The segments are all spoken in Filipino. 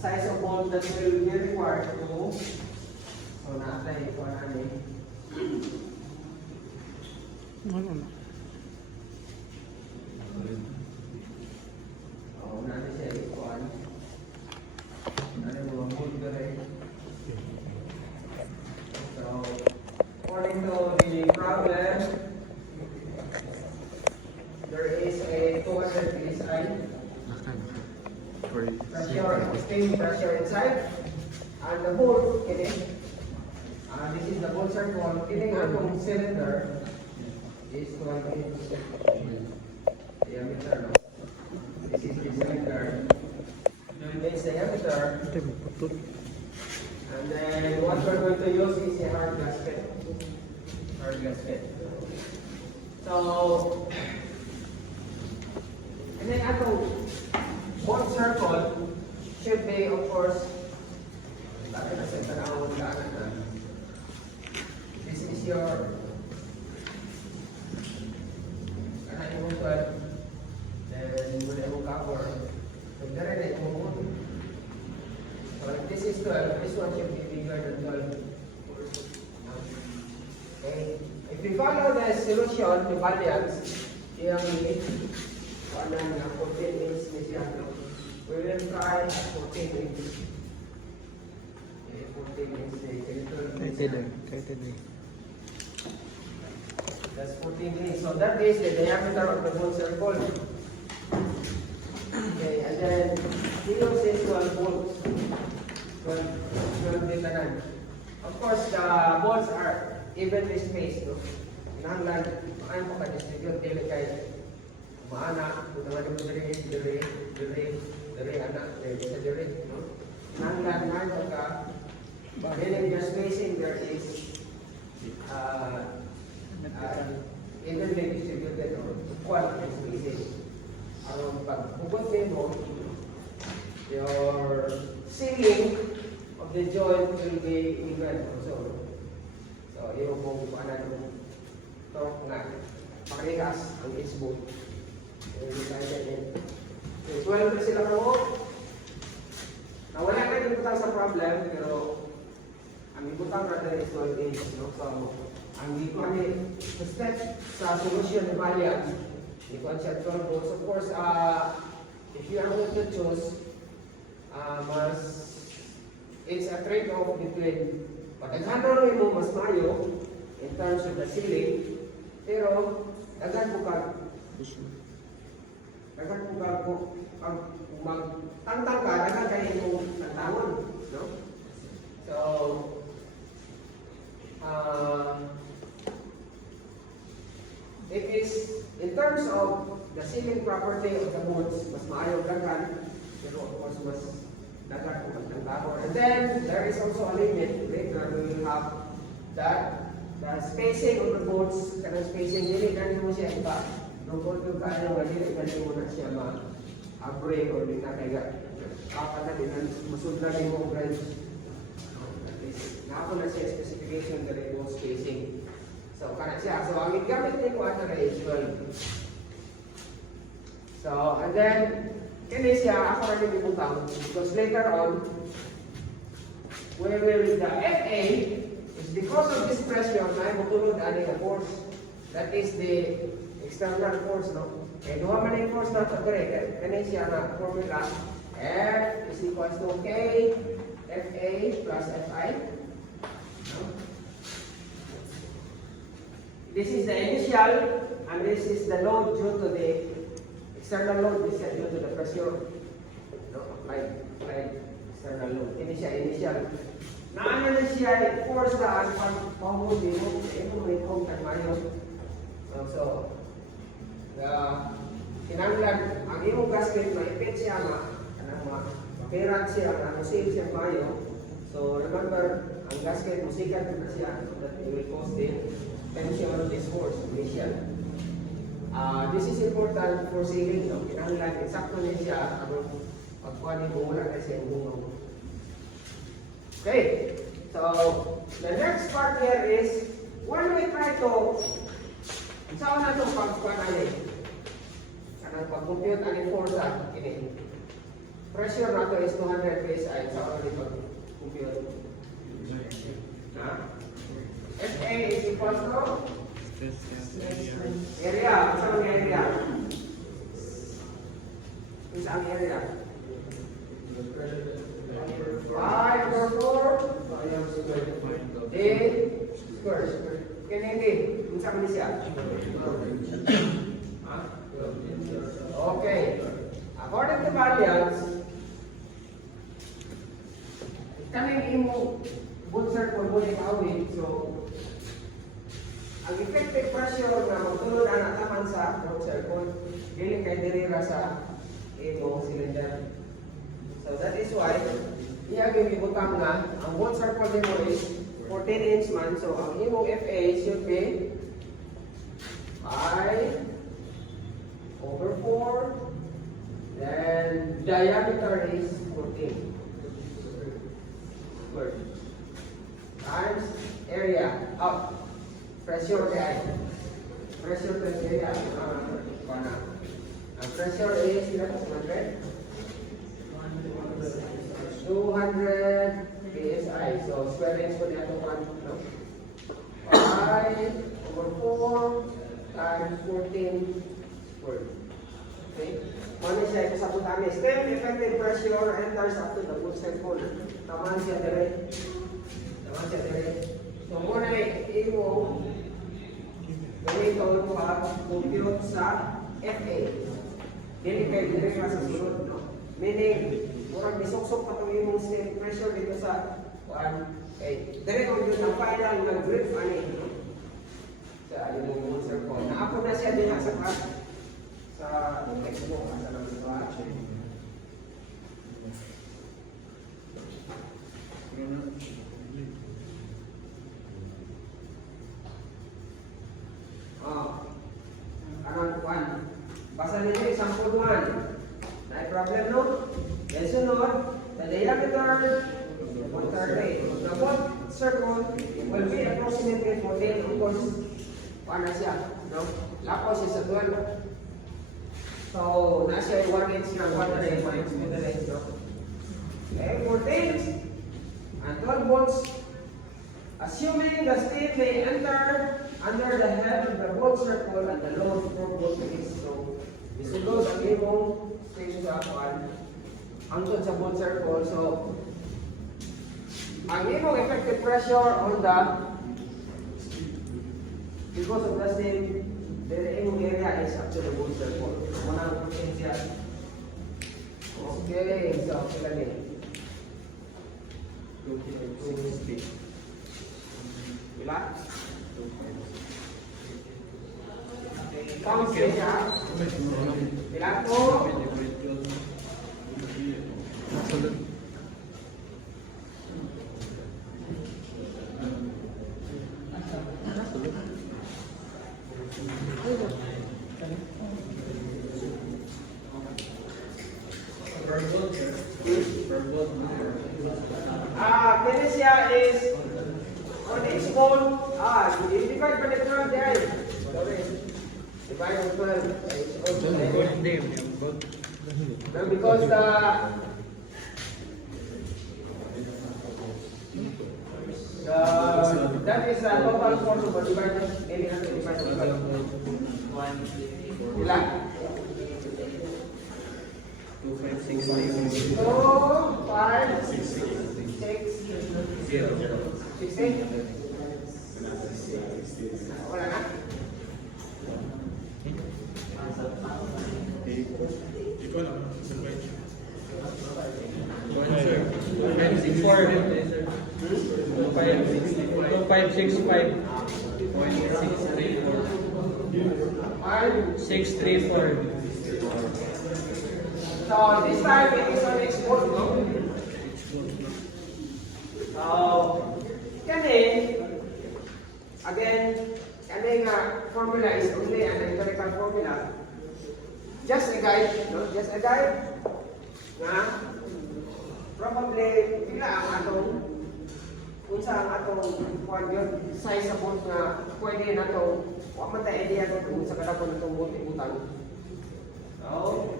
size of bolt that will be required to so natin ito natin. Ano na? Oh, natin siya ikuan. Natin mga bolt gare. So, according to the problem, there is a 200 psi pressure, steam pressure inside, and the bolt, this is the bolt circle, kidding atong cylinder is 12 inch diameter. No? This is the cylinder. This diameter. And then what we're going to use is a hard gasket. Hard gasket. So, and then atong bolt circle should be, of course, this is your then will cover. So if this is 12, this one should be bigger than 12. Okay. If we follow the solution, the variance, yung 14 inch we will try 14 inch. Okay, 14 inch. That's 14 inch. So that is the diameter of the bolt circle. Okay, and then here says 12 volts. 12 ditanan. Of course, the bolts are evenly spaced. No? Nanglan, maayon mo ka-distribute, dili kay maana, kung naman mo diri, anak, sa diri. No? Nanglan, maayon ka, dili the spacing there is evenly distributed or equal spacing. Ang pagbubuti mo, your sealing of the joint will be even also. So, yung kung paano ito nga, parehas ang each bolt. So, 12 na sila mo. Nawala na yung butang sa problem, pero ang ibutang natin is 12 inch. No? So, ang di ko the step sa solution ni Valiant, di ko siya 12 volts. Of course, if you are going to choose, it's a trade-off between pag-handle mo mas mayo in terms of the sealing, pero dagan po pag magtangtang ka, dagan kayo mong tantangon. No? So, it is, in terms of the sealing property of the bolts, mas maayo dagan, pero of course mas dagan po magtangtangon. And then, there is also a limit. Later, we will have that the spacing of the bolts, kanang spacing, dili ganyan mo siya iba. Nung bolt yung kaya nga, dili ganyan mo na siya ma-break or di na kaya kapan na din, masudlan din mo branch. At least, naako na siya specification ka rin mo spacing. So, kanan siya. So, ang gamit din ko ata na is 12. So, and then, kini siya, ako na din ibutang, because later on, we will, the FA, is because of this pressure, na mutulod ani the force. That is the external force, no? Kaya duha man yung force na ito, kani siya na formula, F is equals to K, FA plus FI. No? This is the initial, and this is the load due to the external load. This is due to the pressure. No, applied external load. Ini siya initial. Naano na siya force na ang pag-pahuli mo sa imo may contact mayo. So, kinanglan ang imong gasket maipit siya mapirat siya, mamusil siya mayo. So, remember, ang gasket musikat na siya so that it will cause the tension of this force, initial. This is important for sealing. No? Kinanglan, eksakto niya siya ang pagkuha ni bumula na siya yung okay, so the next part here is when we try to saan na itong pagkuhan natin? Kanang pag-compute ang force ini. pressure nato is 200 psi. Sa ako dito, compute. Ha? FA is equal to area. Saan ang area? Saan ang area? 5/4 D square. Kaya hindi. Kung saan siya? Ha? Okay. According to variance, kaming imo boot circle mo ni Kawin. So, ang effective pressure na magtulod ang ataman sa boot circle, dili kay dirira sa imo cylinder. So that is why, iya gibutang na ang boot circle nimo is 14 inch man. So ang imong FA should be 5/4. Then diameter is 14 square times area up pressure kaya pressure to area ang pressure is 200 psi. So square inch ko niya ito 5/4 times 14 square. Okay? Ano siya ito sa putangis. Still, effective pressure enters up to the boot circle. Tamaan siya dire. Tamaan siya dire. So, muna imo ganito compute sa FA. Dili kay dire ka sa sulod. No? Meaning, murag nisuksok pa itong imong state pressure dito sa kuan. Okay. Dire kung yun ang final na grip ani. Sa imong boot circle. Naapod na siya din sa class. Sa textbook ang salang diba? Anong kuan? Basa ninyo example 1. Na problem no? Then sunod, the diameter 130. The boot circle will be approximately 14. Of course, kuan na siya. No? Lapo siya sa 12. So, nasa 1 inch ng 1 rin, minus 2 rin, no? Okay, 14 and 12 volts. Assuming the state may enter under the head of the bolt circle and the load 4 volts is. So, isulod ang imong state sa kuan hangtod sa bolt circle. So, ang imong effective pressure on the because of the state the imong area is up to the boot circle. Muna ang potensya. Okay, so kailan din? Pila? Count siya. Pila po? Kinesia is on each volt. You divide by the 12 there. Divide by 12. No, because that is the total force of the divider. Maybe not the divider. Ilan? 2, 5, 6, 2, 5, 6, 0. 16. Wala na? Ikaw lang. 634. So this time it is on export, no? So, again, nga formula is only an empirical formula. Just a guide, no? Just a guide. Nga, probably, pila ang atong, kung sa ang atong, kung yun, size sa boat nga, pwede na ito, huwag man tayo idea kung sa kadapon itong boat ibutang. So,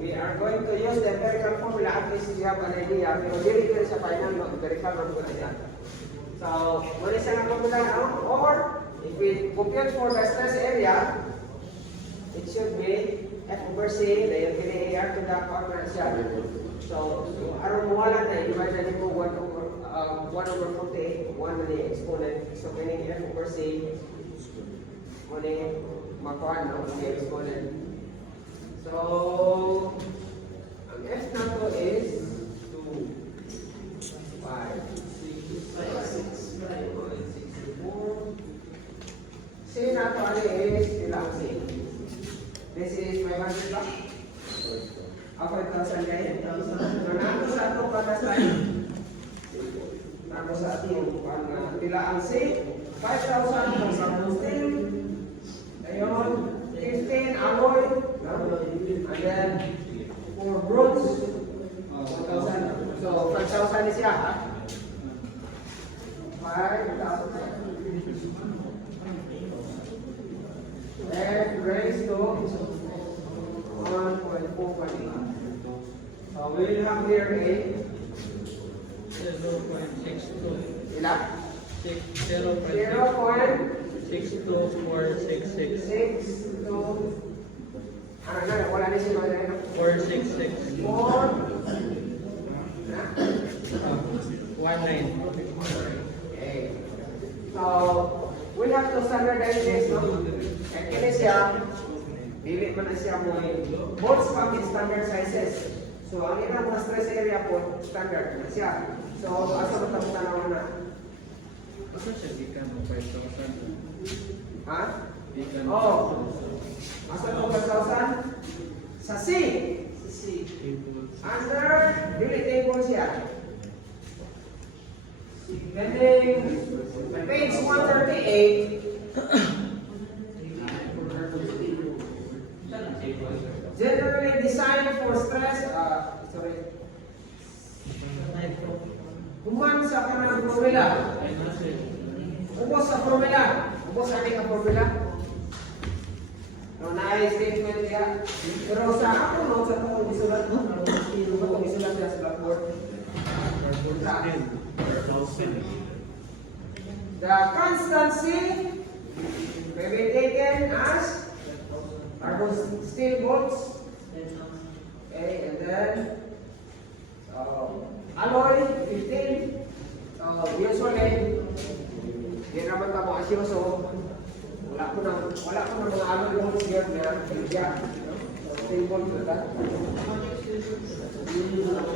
we are going to use the empirical formula at least you have an idea. Pero dili ko sa final, no? Empirical lang ko na yan. So, muna siya ng formula, no? Or, if we compute for the stress area, it should be F over C, the AR to the power na siya. So, aron mo wala na, divide na nito 1 over 48, 1 na ni exponent. So, meaning F over C, muna makuha, no? The exponent. So, ang F na to is 2, 5, 6, 7, 64. C na to ano is ilang C? This is 500 lang? 5,000 guys? So, nato sa ito para sa nato sa ito pila ang C? 5,000 plus ang steel. Ayun, 15 alloy. And then, for bronze, 1,000. So, 5,000 is siya, ha? 5,000. And raised to 1.4. So, we will have here a 0.62. ilan? 0.62466. 0.6 to wala na siya mga 466. 4 19. Okay. So, we have to standardize this, no? And kini siya, dili man na siya mo bolts pang standard sizes. So, ang ilang mga stress area po, standard na siya. So, asa mo tapos tanaw na? Basta siya gikan mo 5,000. Ha? Gikan. Oh. Asa to 5,000? Sa C. Under, dili table siya. Bending, page 138. Generally designed for stress, Human sa kanang formula. Ubos sa formula. Ubos ani ka formula. No, statement niya. Pero sa ako, no, sa itong isulat mo, itong isulat niya sa blackboard. The constancy may be taken as carbon steel bolts. Okay, and then alloy 15. Usually, hindi naman ka mga asyoso. Wala ko na mga alloy bolts here na kaya. Steel bolts na lang.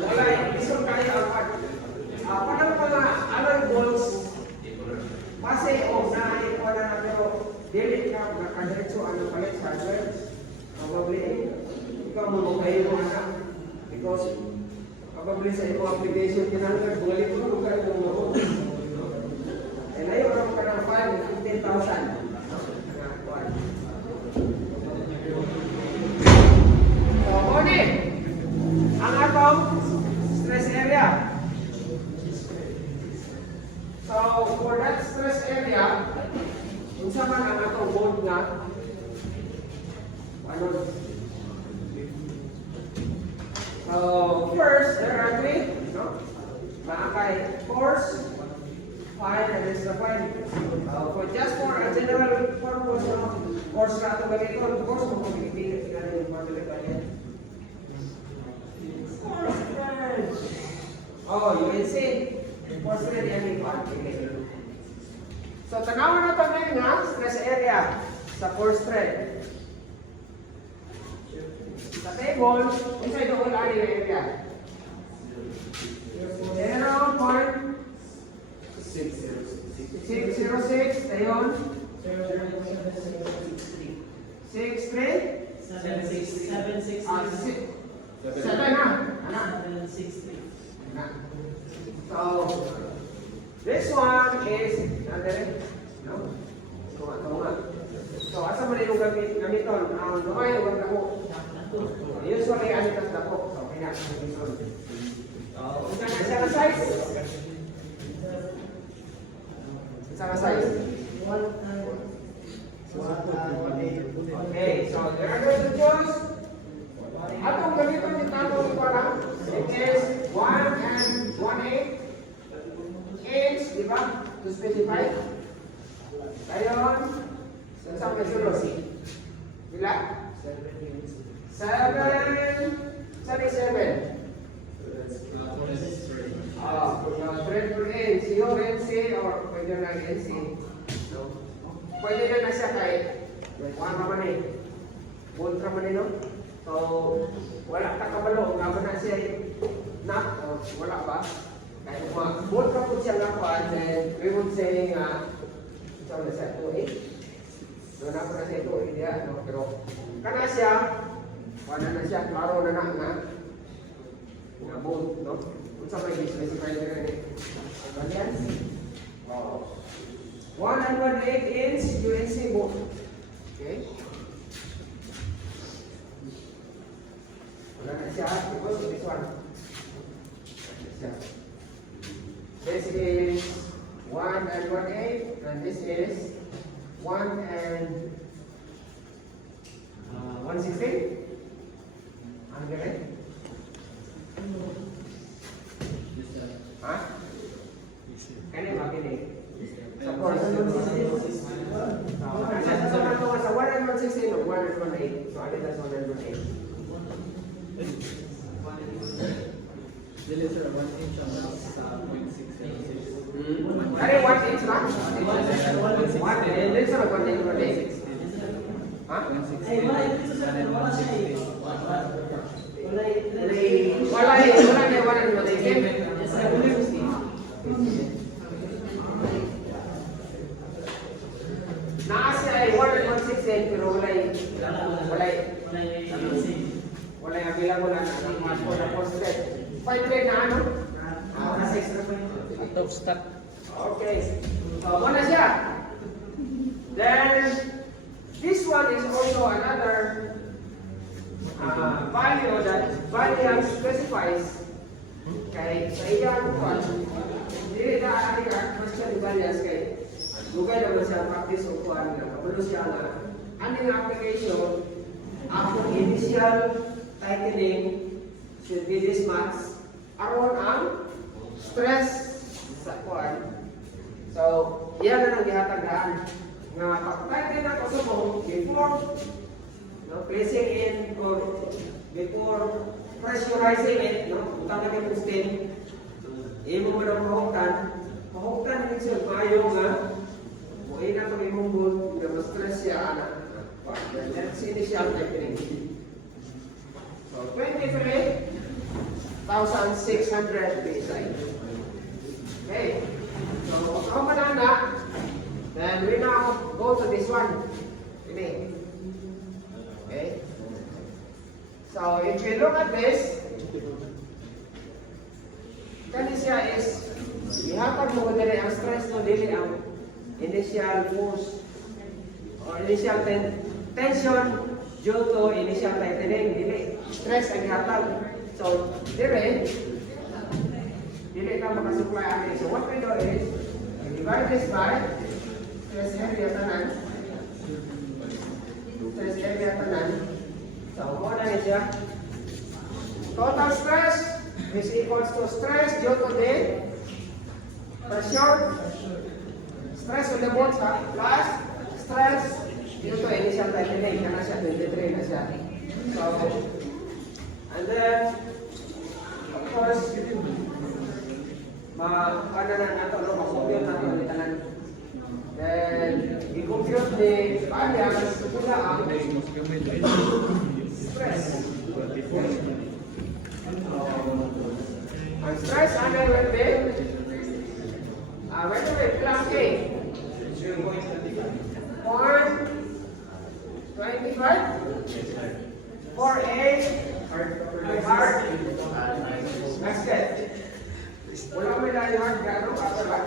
Wala, isang kaya ang parang mga alloy bolts base o naay wala na pero dili ka nakadiretso ang palit sa hardware. Probably ikaw mo kayo mo na because probably sa imo application kinahanglan balik mo kung kayo mo. And ayo ra ka ng 15,000. So, muna ang atong stress area. So, for that stress area, unsa man ang atong board nga, ano? So, first, there are three, no? Maakay force, find, and is the find. For just for a general purpose, no? Force na ito ganito, of course, kung pagpipigil sila yung formula ganyan. Force spread. Oh, you can see. Force spread yan yung pagpipigil. So, tanawan na ito ngayon nga, stress area sa force spread. Sa table, kung sa'yo doon ano yung area? 0.606, ayun. 63? 7 na. So, this one is, no? So, asa mo na yung gamiton? Ang lumay, huwag na ko. Usually, ano tas dako? So, kaya, isa na size? Isa na size? Okay, so, there are going to choose. Atong to specify. Ngayon, saan may sunod? Bila? 7. Saan yung 7? Thread for NC or NC or pwede na NC. No? Pwede na siya kay one naman eh. Bolt naman eh, no? So, wala ka kabalo. Nga ba na siya na? Wala ba? Kaya kung bolt ka po siya nga pa, then we would say saan na siya? 2.8. Doon ako na siya 2.8 yan. No? Pero, kana siya, wala na siya, klaro na na bolt, no? Kung sa may specify na rin eh. Ano yan? 1 and 1/8 inch UNC bolt. Okay? Wala na siya. Because this one. This is 1 and 1/8 and this is 1 and 1/16. Ang galing. Ha? Kaya makinig. Sa course. Sa 1 and 1/16 or 1 and 1/8. So, alin na sa 1 and 1/8? Dili sir, 1 inch ang sa 0.676. Kaya 1 inch lang? 1 and then sa 1 and 1/8. Ha? 160. Wala na 1 and 1/8. Naasi ay 1 and 1/16 pero wala yung available na ng postgrad. 5 grade na ano? Out of stock. Okay. So, muna siya. Then, this one is also another value that Valiant specifies kay sa iyang kwan. Hindi na ating question ni Valiant kay lugay naman siya practice o kwan na kabalo siya na aning application akong initial tightening should be this much aron ang stress sa kwan. So, iyan na nang gihatagdaan nga pag-tighten ako sa mo before placing in or before pressurizing it, utang na yung steam, imo mo na mahuktan din siya maayo nga, buhay na ito imong good, nga ma-stress siya, anak. Let's see initial tightening. So, 23,600 PSI. Okay. So, how manana, then we now go to this one. Ini. Okay. So, if you look at this, kani siya is, ihatag mo dili ang stress mo, dili ang initial force or initial tension due to initial tightening, dili. Stress ang ihatag. So, dili ka makasupply ani. So, what we do is, divide this by stress area tanan. Stress area tanan. So, muna na siya. Total stress is equals to stress due to the pressure. Stress on the bolt plus stress due to initial tightening. Kana siya, 23 na siya. So, and then, of course, ano na nato, mag-compute nato ang tanan. Then, i-compute ni Valiant sila ang stress. Ang stress ano will be plus K. 0.25 for a hard gasket. Wala mo na yung hard gano, kapag hard.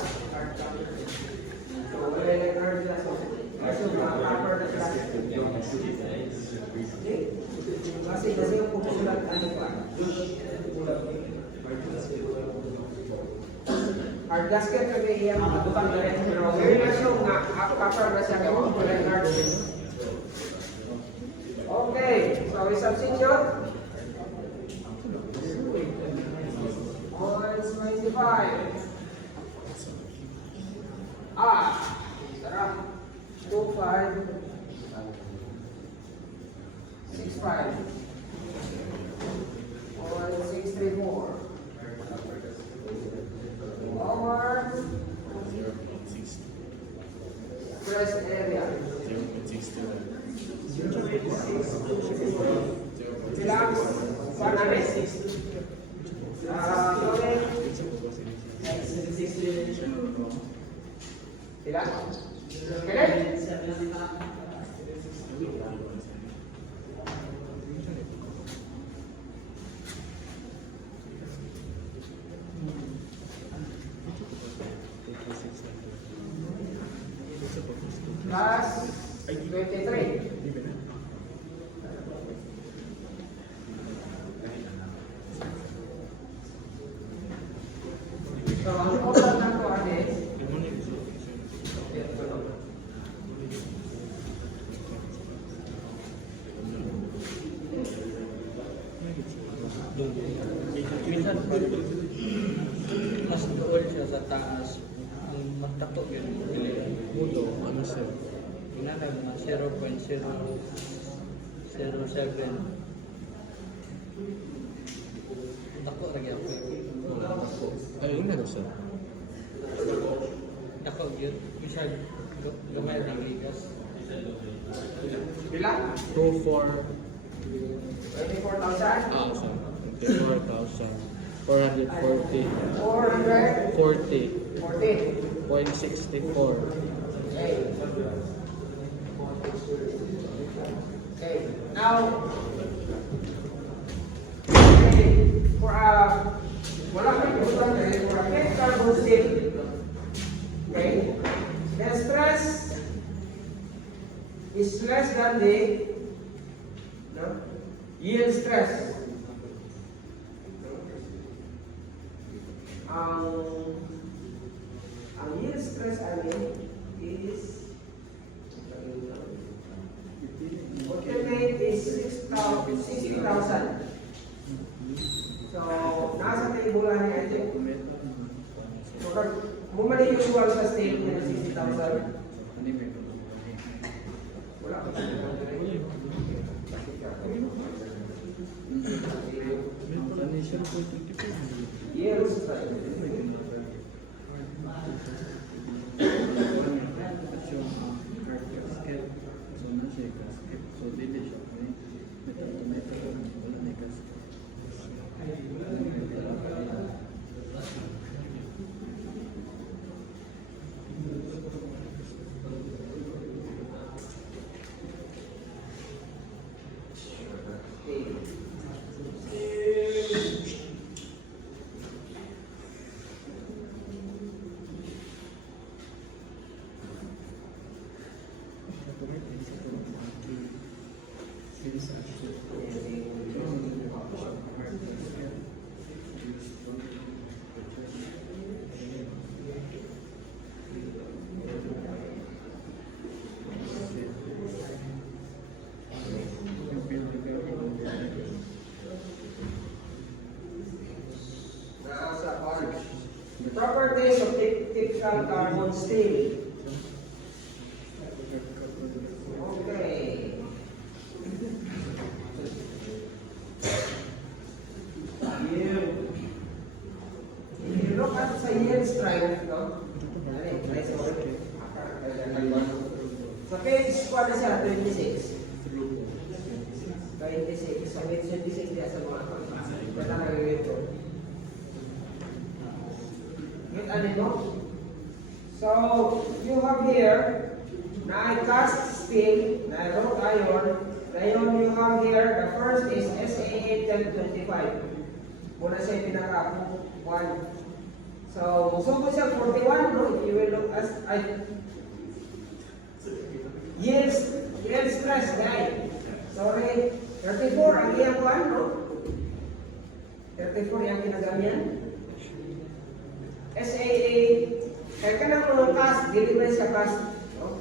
So, wala yung hard gasket. Kasi proper na gasket. Kasi yung pupusulat ano pa. Hard gasket kami iyang matutang na rin. Pero ngayon na siya nga, proper na siya gawin. Wala yung hard. Okay, so we substitute. 125. Sarap. 2.5. 6.5. 6.34. Over. Press area. Bilang. Sana Bilang. Plus 23. So, ang total na ito is Minsan pag mas doon siya sa taas, ang magtato yun, Mudo, ano sir? inanag na 0.007. Tako lagi ako. Ay, yun na sir. Tako yun. Minsan gamay ng ligas. bilang 24,000. 24,000. Sir. 24,440. 440. 40.64. Okay. Okay. Now, for wala kang usual for a fixed carbon steel, okay, the stress is less than the yield stress. Ang yield stress is ultimate is 60,000. So, nasa table ni Ate. So, bumalik yung usual sa state na 60,000. Wala ka. Yield stress. Properties of typical carbon steel. Okay. You look at sa yield strength, no? Sa page, kuha na siya, 26. 26. Sa page 26 niya sa mga wala na yung ito. So, you have here, na cast steel, na wrought iron. Ngayon, you have here, the first is SAA 1025. Muna siya pinaka 1. So, subo siya 41, no? If you will look as, yield stress, guys. Sorry, 34, ang iyang 1, no? 34 yung kinagamihan. SAA, kaya ka nang mga cast, delivery sa cast. No?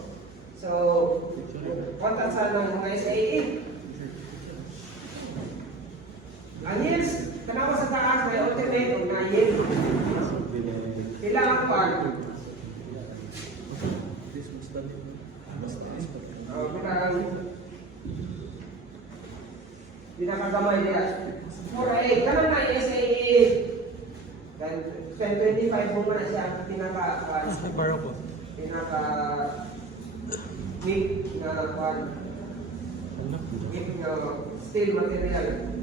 So, kontak sa ng mga SAA. Ang yields, kanawa sa taas, may ultimate o na yield. Kailangan pa. balik. Pinakagamay niya. 4A, kanan na SAE. 1025 mo na siya, Baro po. pinaka weak na weak na steel material.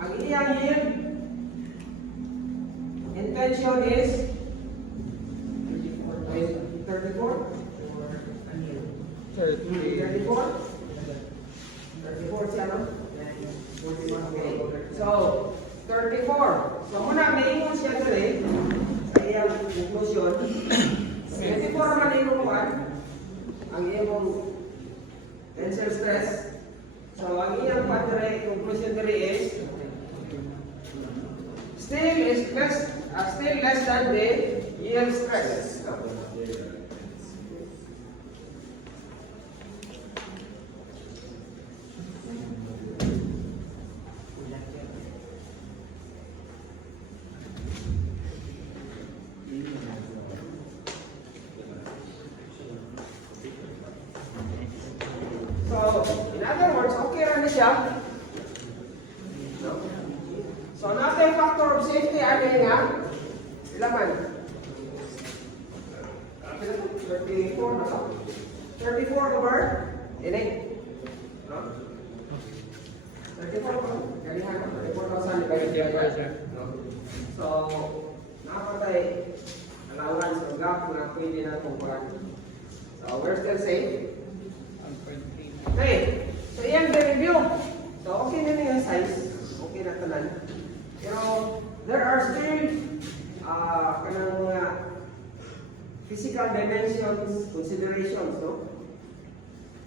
Ang iyang yield intention is 34? 34? 34 siya, no? Okay. So, 34. So, muna, may ingon siya dali sa iyang conclusion. 24 naman ingon ko ang iyong tensile stress. So, ang iyang conclusion dali is still less than the yield stress. So, in other words, okay rin na siya. No? So, natin factor of safety, ano yun nga? Ilan man? 34 na to? 34 over 8. No? 34 ba? Galihan ko, 34,000 divided by 5. No? So, nakapatay allowance or gap na pwede na itong pag. So, we're still safe. Okay, so yan review. So okay na yung size, okay na tanan. Pero there are still kanang mga physical dimensions considerations, no?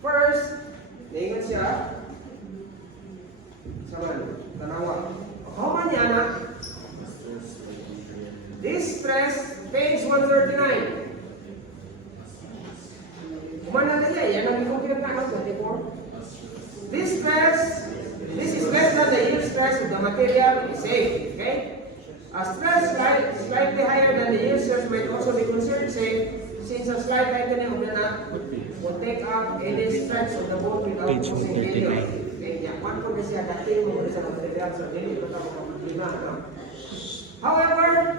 First, naingat siya sa man, tanawa. How many anak? This stress, page 139. Kumana na niya, yan ang ikumpirap na 24. This is less than the yield stress of the material is safe. Okay? A stress slightly higher than the yield stress might also be considered safe since a slight tightening of the nut will take up any stretch of the bone without Page causing 139. failure. Okay, yeah. One po na siya dati mo sa material sa dili ito ka problema. However,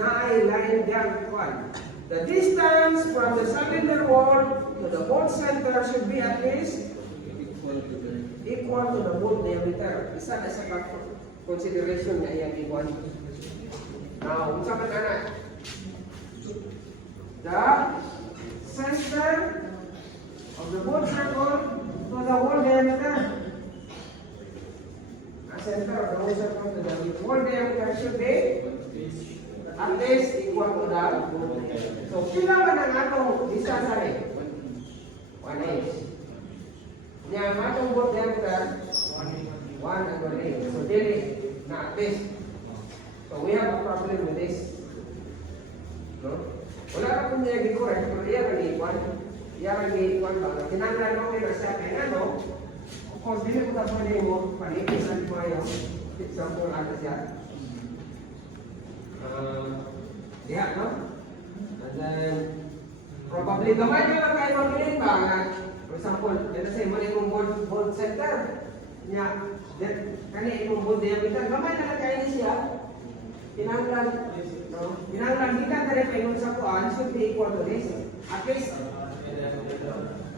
line down one. The distance from the cylinder wall to the bolt center should be at least equal to the bolt diameter. Isa na sa consideration na iyang iwan. Now, unsa man ana? The center of the bolt circle to the wall diameter. The center of the bolt circle to the wall diameter should be at least equal to the. So, pila man ang atong distance rin? 1 inch. Nya matong bolt diameter 1 and 1 inch. So, dili na at least. So, we have a problem with this. No? Wala na kung niya gikorek, pero iya rin iwan. Iya rin iwan ba? Kinanglan mo rin sa akin, ano? Of course, dili ko na pwede mo panikisan mo yung example ano siya. Yeah, no? And then, probably gamay nyo lang kayo mabilin ba? For example, let us say, mali kong bolt center. Nya, kani ikong bolt diameter, gamay na lang kayo siya. Pinanglan, no? Pinanglan, kita na rin kayo sa kuan, should be equal to this. At least,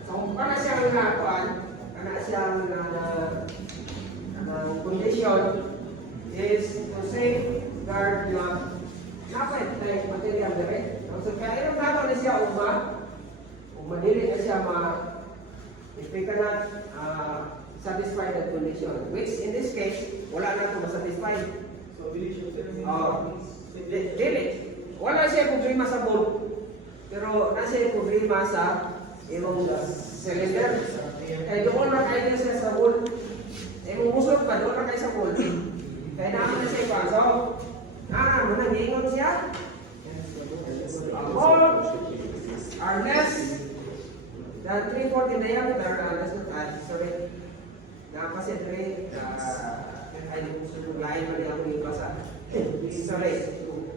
so, kana siyang kuan, kana siyang condition is to safeguard your napay tayo material dire. So kaya yung dato na siya dili na siya if we cannot satisfy that condition, which in this case wala na ito masatisfy. So dili wala siya problema sa bolt, pero nasa siya problema sa imong cylinder. Kaya doon na kayo siya sa bolt, imong musot pa doon na kayo sa bolt. Kaya naman na siya pa. So muna giingon siya. Bolt are less than 3/4 in diameter. Sorry. Kasi 3 ay sunod lain man ako ibasa. Sorry.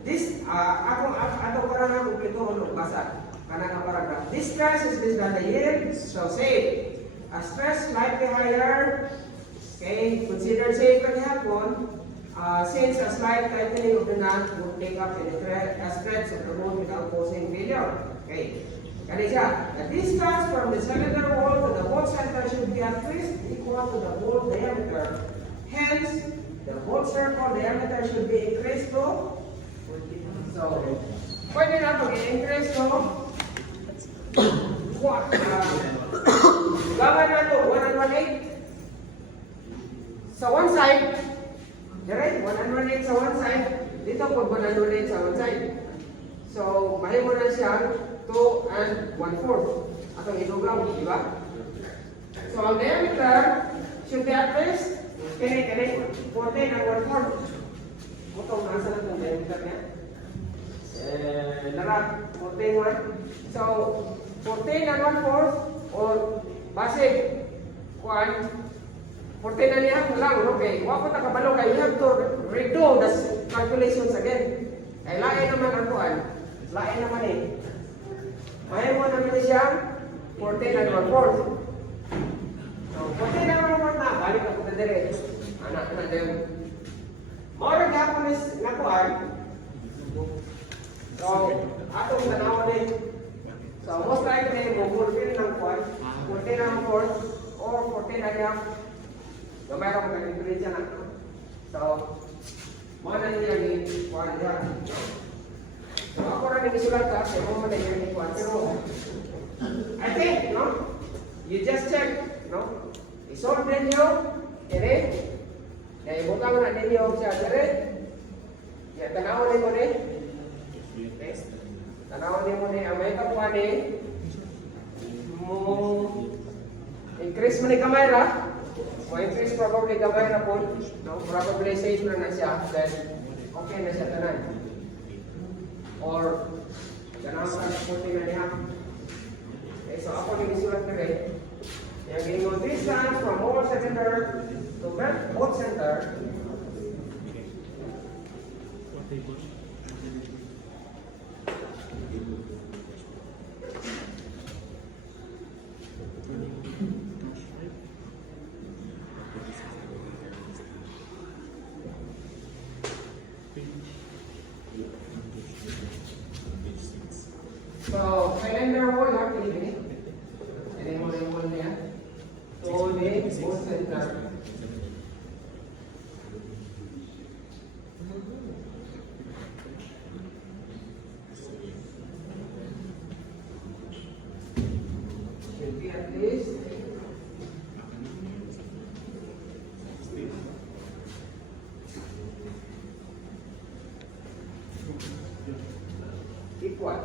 This ato para na kumpleto ulo basa. kanang paragraph. This stress is based on the yield. So say, a stress slightly higher, okay, consider say kahapon, since a slight tightening of the knot would take up the stress of the bolt without causing failure. Okay. Kani siya, the distance from the cylinder wall to the bolt center should be at least equal to the bolt diameter. Hence, the bolt circle diameter should be increased to, so, pwede na ito i-increase to, gawa na ito, 118. Sa one side, direct, 108 sa one side, dito po 108 sa one side. So, mahimo na siya 2 and 1/4. Atong ilugaw, di ba? So, ang diameter should be at least, kini, 14 and 1/4. Kutong nasa na itong diameter niya? Larat, 14 So, 14 and 1/4 or basic, 14 na niya lang, okay. Wapot na kabalo kay you have to redo the calculations again. Kay lain naman ang kuan. Lain naman eh. May mo naman siya 14 and 1/4. So 14 and 1/4 na balik ako na dire. Anak na din. More gapon is na kuan. So atong tanaw ni. So most likely mo fulfill ng kuan 14 and 1/4 or 14 and 1/2. Gamay ka mag-calculate na. So, mga na niya ni kuhan niya. So, ako na nagisulat ka, so mga na niya ni kuhan. Pero, I think, no? You just check, no? I-solve ninyo, kini. Na ibutang na ninyo siya, kini. Ya, tanawin mo ni. Tanawin mo ni, ang may kapuhan ni. Increase mo ni kamera. Increase probably gamay na po, no? Probably safe na siya, then okay na siya tanan. Or, ganahan ka na puti na niya. Okay, so ako nagisulat na rin. Yung gingon distance from wall center to bolt center. So, cylinder wall ha, pinigil. Ini mo yung wall niya. So, the bolt center. Should be at least equal.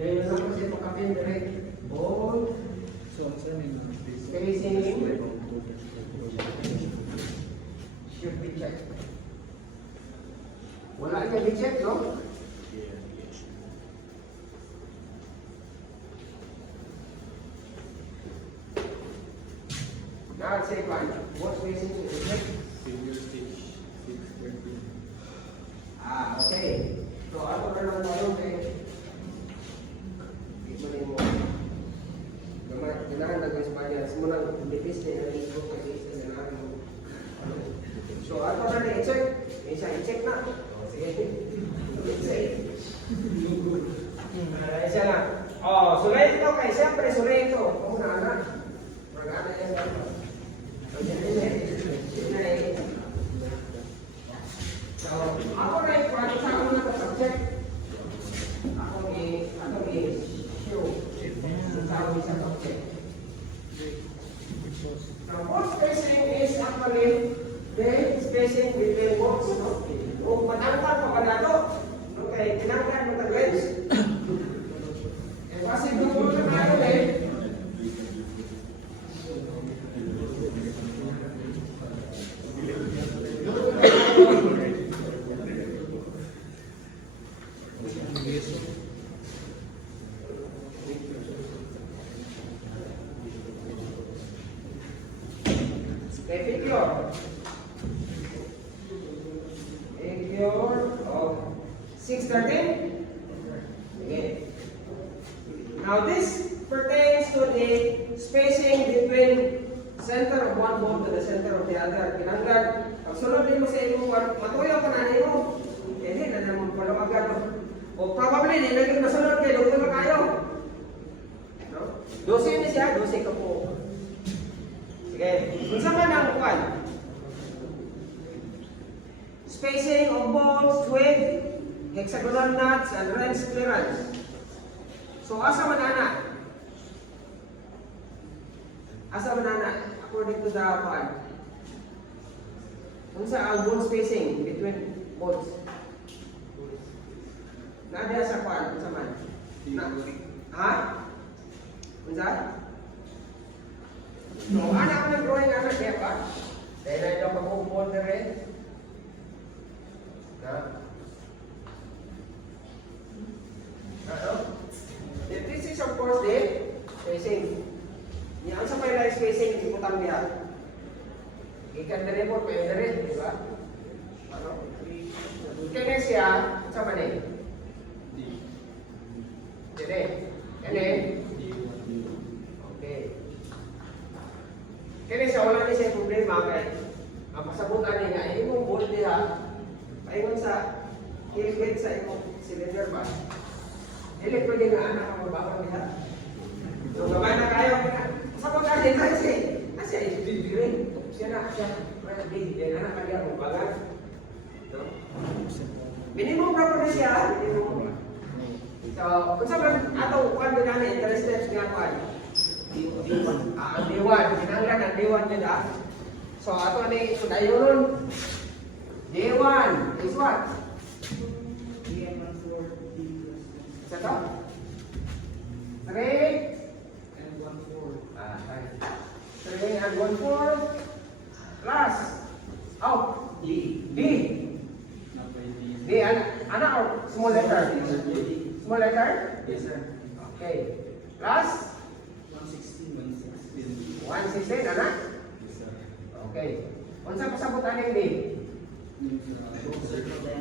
Then, saan kasi ito kapin direct? Bolt, spacing, should be checked. Wala niya i-check, no? Now, say one. What spacing should be checked? Okay. So, ako na lang tayo kay Dahan na ng Espanya. Simulang nipis din ang Facebook na isa na namin. So, ako na i-check. Isa i-check na. Sige. Isa na. Oh, sulay ito kay siyempre sulay ito. Kung na anak. Magana yan dito. So, ako na i-paano sa ako na subject. Ako i-show. Sa ako sa subject. Now, both spacing is actually the spacing between box. Kung matangkad pa ba nato? Okay, tinangkad mo ka guys. Kasi doon na tayo eh. Figure of 613. Okay. Now this pertains to the spacing between center of one bone to the center of the other. Kinanggan, pag sunod din mo sa imong matuyo ka na nimo. Hindi na naman pala agad. O probably hindi naging masunod kay lugoy pa kayo. No? 12 ni siya, 12 ka po. Sige, unsa man ang kwan? Spacing of bones with hexagonal knots and wrench clearance. So, asa man ana? Asa man ana? According to the one. Unsa ang bone spacing between bones? Nada sa kwan, unsa man? Ha? Unsa? So, ana ko ng drawing ana kaya ba? Dahil na yung pag-bone na rin. This is of course the spacing. Yang sa may line spacing iputang niya. Ikan na report pa yun rin, di ba? Ano? Kaya siya, sa mani? Dili. Kani? Okay. Kaya siya, wala niya siya problema kay ang pasabutan niya, hindi mong bolt niya. Ayun sa kilbit sa imong cylinder ba? Dili pwede nga anak ang magbawang niya. So, gabay na kayo. Sa pagkasin kasi ibibirin. Siya na, big. Then, anak ka niya kung bagat. Minimum proper siya. Minimum. So, kung saan ato, kung ano namin, 3 steps nga kwan. Ang D1. Kinanglan ang D1 nila. So, ato ni, so dayon D1 is what? Saka? 3 and 1/4. 3 and 1/4 plus out D. D ano or small letter? Small letter? Yes, sir. Okay. Plus 116. 116 anak? Yes, sir. Okay. Unsa pasabot aning D?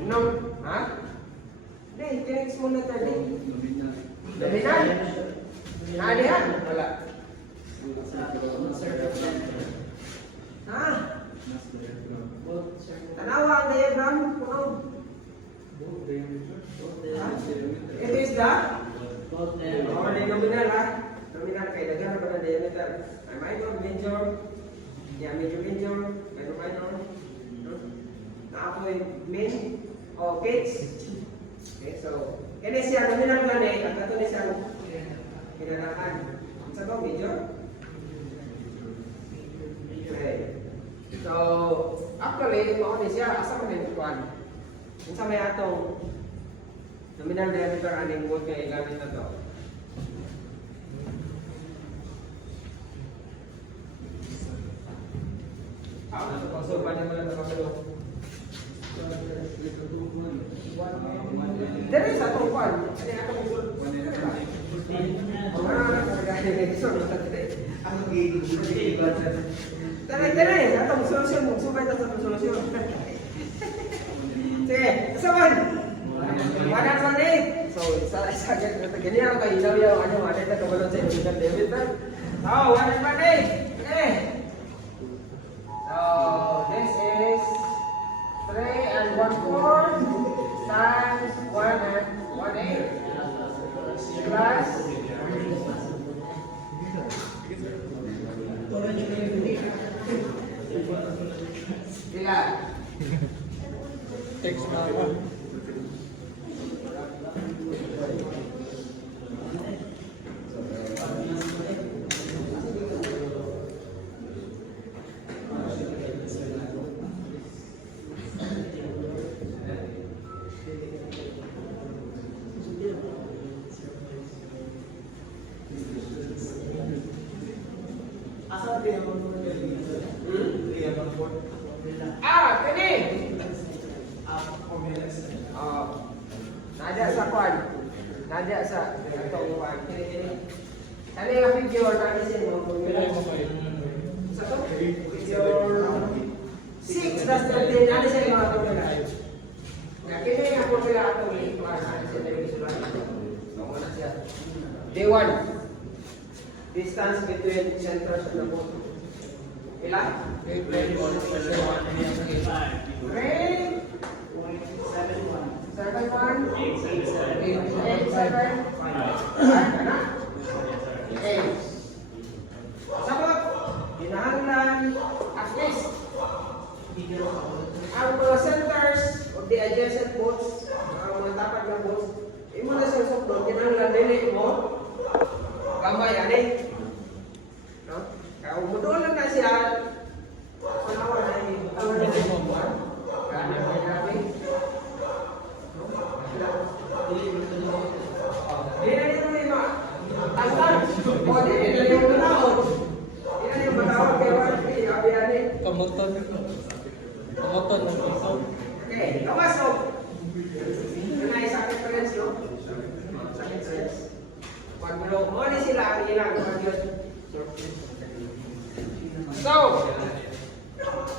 No, ha? Hindi, tinig small letter D. Dominant? Naalihan? Wala. Ha? Tanawa ang diagram? Puno? It is the? Nominal ha? Nominal kay daghan ba ng diameter? May minor, major, major, minor. Naapoy main o pitch. Okay, so, kaya siya nominal gani, at ito na siyang kinanakan. Sa ba, major? Okay. So, actually, ito ni siya, asa man yung kuwan? Kung sa may atong nominal diameter aning wood nga igamit na to. So, paano mo lang nakapalo? Dari sa atong kuwan. Ano yung atong wood? Taray, atong solusyon mo. Subay na atong solusyon. Sige, saman. Wanan sa ni. So, sa ganyan ako kayo, ilaw yung ano, ano ito kabalon sa inyong David na. So, 108. Okay. So, this is 3 and 1/4 times 1 and 1/8 plus pila? Text na ako. Kini! Nada sa kwan. Nada sa itong kwan. Kini. Kani nga video na isin mo. Sa to? Video 6 das 13. Ano siya yung mga formula? Kini nga formula atong i-class. Ano siya na yung sulat? So, muna siya. Day 1. Distance between centers of the boat. Ila? 3, sabot, hinahanglan at least ang mga centers of the adjacent boats, ang mga tapat ng boats, imo na sa suklod, hinahanglan dili mo gamay ani. No? Kaya umudulan lang na siya panawa na yung tawag na yung buwan. Kaya may nabi. Di na dito ni ma. Tanggal. O di na yung manawag. Di na yung manawag kaya wala abi ani. Kamutan. Kamutan ng isaw. Okay, lawas o. Yun ay sakit friends, no? Sakit friends. Pag mo ni sila ang ilang pag-yun. So,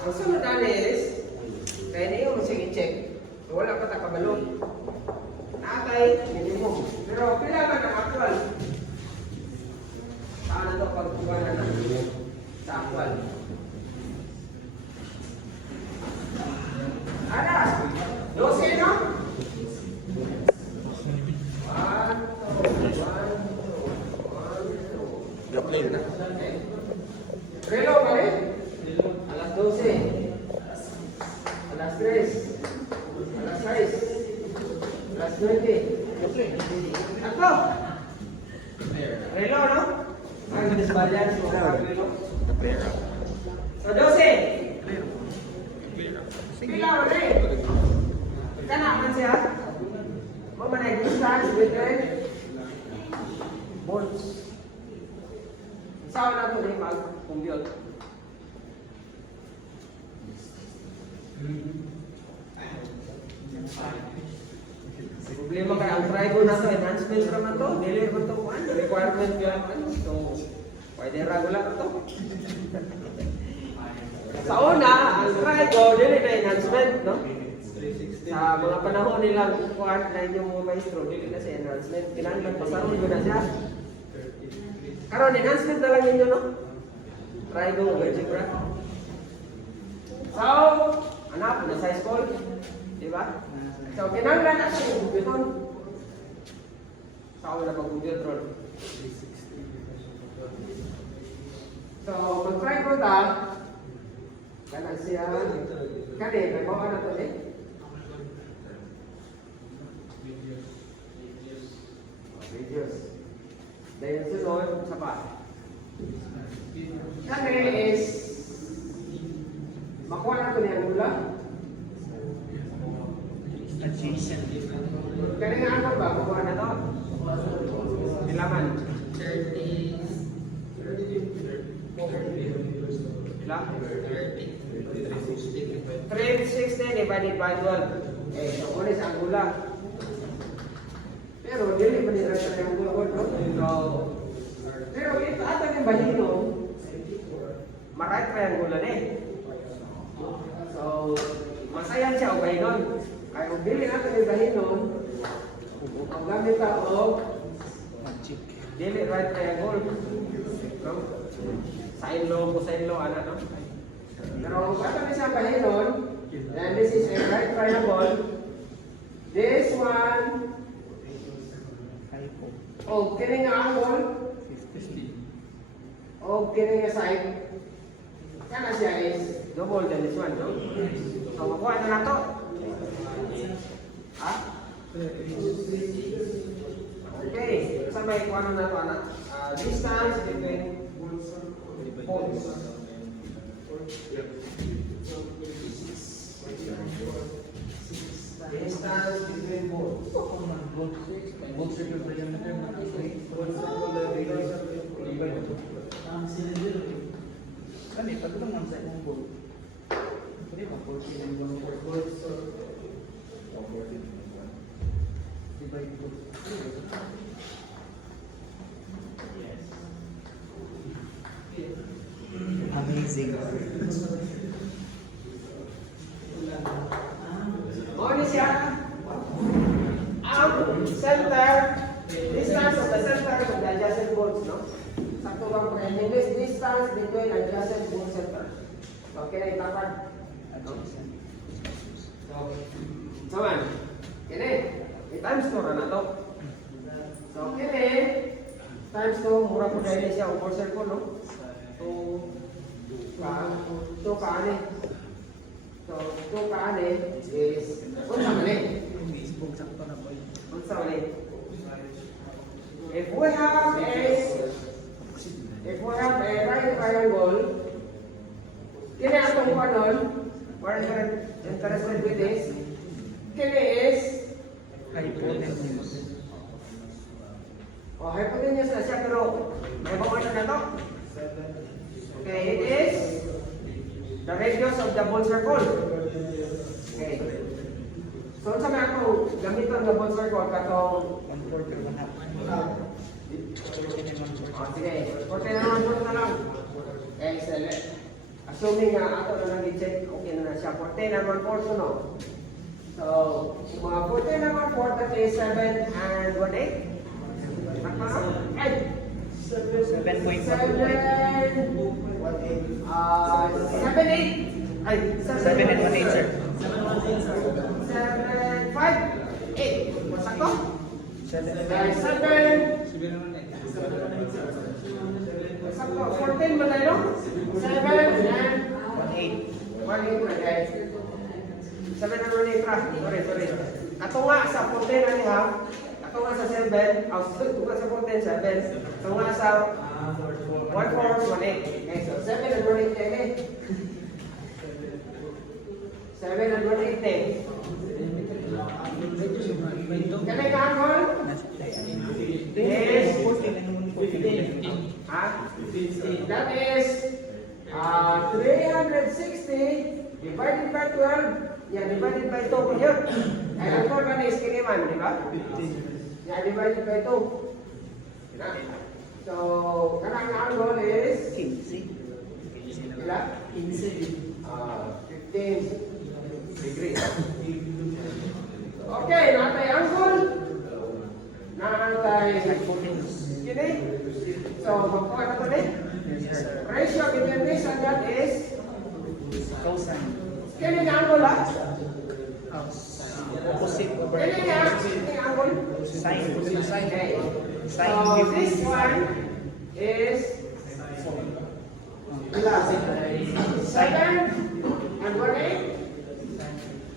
ang sunod na is, kaya niyo mo sige check. So, wala pa takabalo. Nakatay, minimum. Pero pila man ang actual? Saan na ito pagkuha na ng sa actual? Ada? 12, no? 1, 2, 1, 2, 1, 2. Play na. Relo pa rin? Alas 12. Alas 3. Alas 6. Alas 20. Ako! Relo, no? Ay, disbalyan sa mga relo. So, 12. Pila mo rin. Kanaman siya. Mamanay distance between boats. Saan na ito rin mag-compute? Problema kaya ang trigo na ito, enhancement naman ito. Dili naman ito kuhan. Requirement kaya naman. So, pwede rago lang ito. Sa una, ang trigo, dili na enhancement, no? Sa mga panahon nilang kuhan na inyong mga maestro, dili na sa enhancement. Kinahanglan pasarong ko na siya. Karon enhancement na lang ninyo, no? Trigo, algebra. So, anak, na sa school. Diba? So, kinanglan na siya yung computer. Saan na pag-computer? So, mag-try ko ta. Kanan siya. Kani, nagawa na to eh. Videos. Dahil sunod, sa pa. Kani is makuha na ito niya gula. Kani nga ano ba? Makuha na ito. Bilaman. 30. Ilang? 360 divided by 12. Eh, so ulit ang gula. Pero dili pa nila sa yung gula. No? Pero ito ata yung balino, maray triangle na eh. So, masayan siya o bahinon. Kaya kung dili natin yung bahinon, ang gamit ka o magic. dili right triangle. No? Sine law, cosine law, ano, no? Pero kung ato na siya pahinon, then this is a right triangle. This one, o kini nga angle, o kini nga side, kana siya is double than this one, no? So, makuha na nato. Ha? Okay, sabay kung ano na to, anak. Distance between poles. Distance between poles. Both circle diameter na kani pag lang ang sa imong bolt. Pwede ba 14 ang imong bolt? Divide bolt. Amazing. Ano siya? Ang center, distance of the center of the adjacent bolts, no? Sakto bang pre? This distance between adjacent bolt center. Okay na itapat. So man, kini, i-times 2 na to. So kini, times 2, mura po dahil siya, over circle, no? So, kaani. So, kaani is, unsa mali? Unsa mali? If we have a right triangle, kini atong panon, we're interested with this, kini is Hypotenuse. hypotenuse na siya, pero may bawaan na to. Okay, it is the radius of the ball circle. Okay. So, sa mga ako, gamitan ng ball circle, katong 1/4 or 1/2. sige, 14 na lang. Okay, select. Assuming nga ato na lang i-check, okay na siya. 14 and 1/4 no? So, mga 14 and 1/4, that is 7 and 1/8. Nakano? 8. 7.1. 7/8. Ay, 7 and 1/8, sir. 7/5. 8. Masakto? 7 Ay, 7. Sakto, 14 ba tayo? 7 and 1/8. 1/8 na guys. 7 and 1/8 ra. Sorry. Ato nga sa 14 na niya. Ato nga sa 7. Ato nga sa 14, 7. Ato nga sa 1/4, 1/8. Okay, so 7 and 1/8 tayo. 7 and 1/8 tayo. Can I count one? Yes. 14. Ah, that is 360 divided by 12. Yeah, divided by 2 po yun. Ay, ang 4 man is kiniman, di ba? Yeah, divided by 2. So, kanang angle is 15. ilan? 15 degrees. Okay, natay angle. Natay kini. So, magkuha na ito ratio between this and that is Cosine. kini nga angle ha? Opposite over Kini nga angle. sine. Okay. So, Sine this one is ilan? 7 and 1/8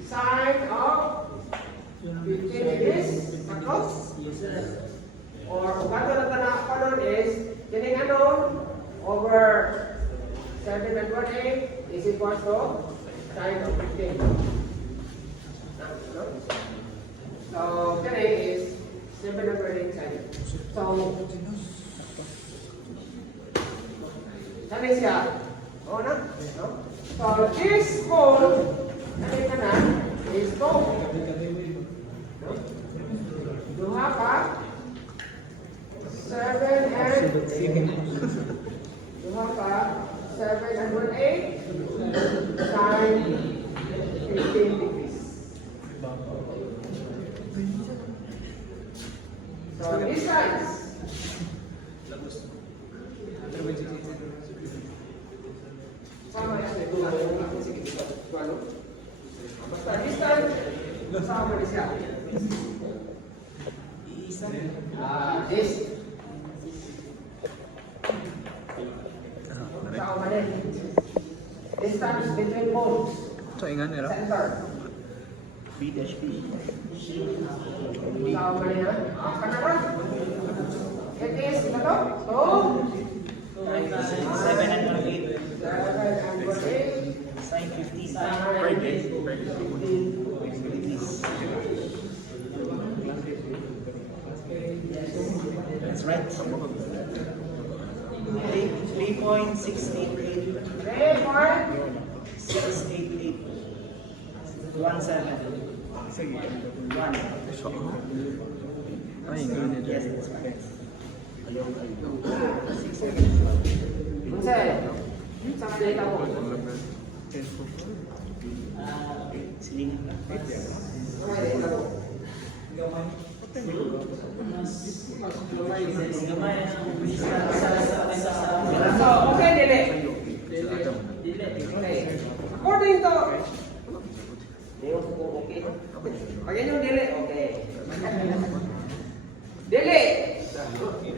sine of 15 degrees. Sakto? Or kung kato na tanak pa nun is, kining ano, over 7 and 1/8 is equal to sine of 15. No? So, kining is 7 and 1/8 sine. So, kani siya? Oo na? No? So, this whole, kani ka na, is 2. No? Duha pa, 7 and duha pa, 7 and 1/8 sine 15 degrees. So, distance Sama yan, may tulad yung sige, ano? Basta this time, sama rin siya. This. Sama rin. Distance between poles. So, ingan nila. Center. Sama rin yan. Kanara. It is, ano? So, 708. 708. Sine 50. That's right. 3.688. 688. 17. Sige. 1. Ay, ingan nila. Yes, that's right. Unsay? Sa data mo. Siling. Sa data mo. So, okay, dili. Okay. According to okay. Pag yun yung dili, okay. Dili.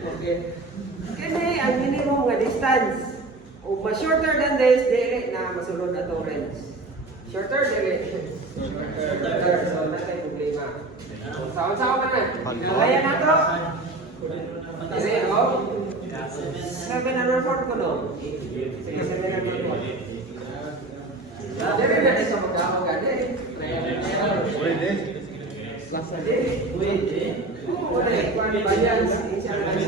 Okay. Kasi ang minimum nga distance o mas shorter than this, dili na masulod na torrents. Shorter, dili. Shorter, so natay problema. Saon-saon ka na. Kaya na to. Dili, oh. 704 ko no. Sige, 704. Dili na sa magkakaw ka, dili. Pwede. Pwede. Wala eh, kung ano ba yan? Isa na lang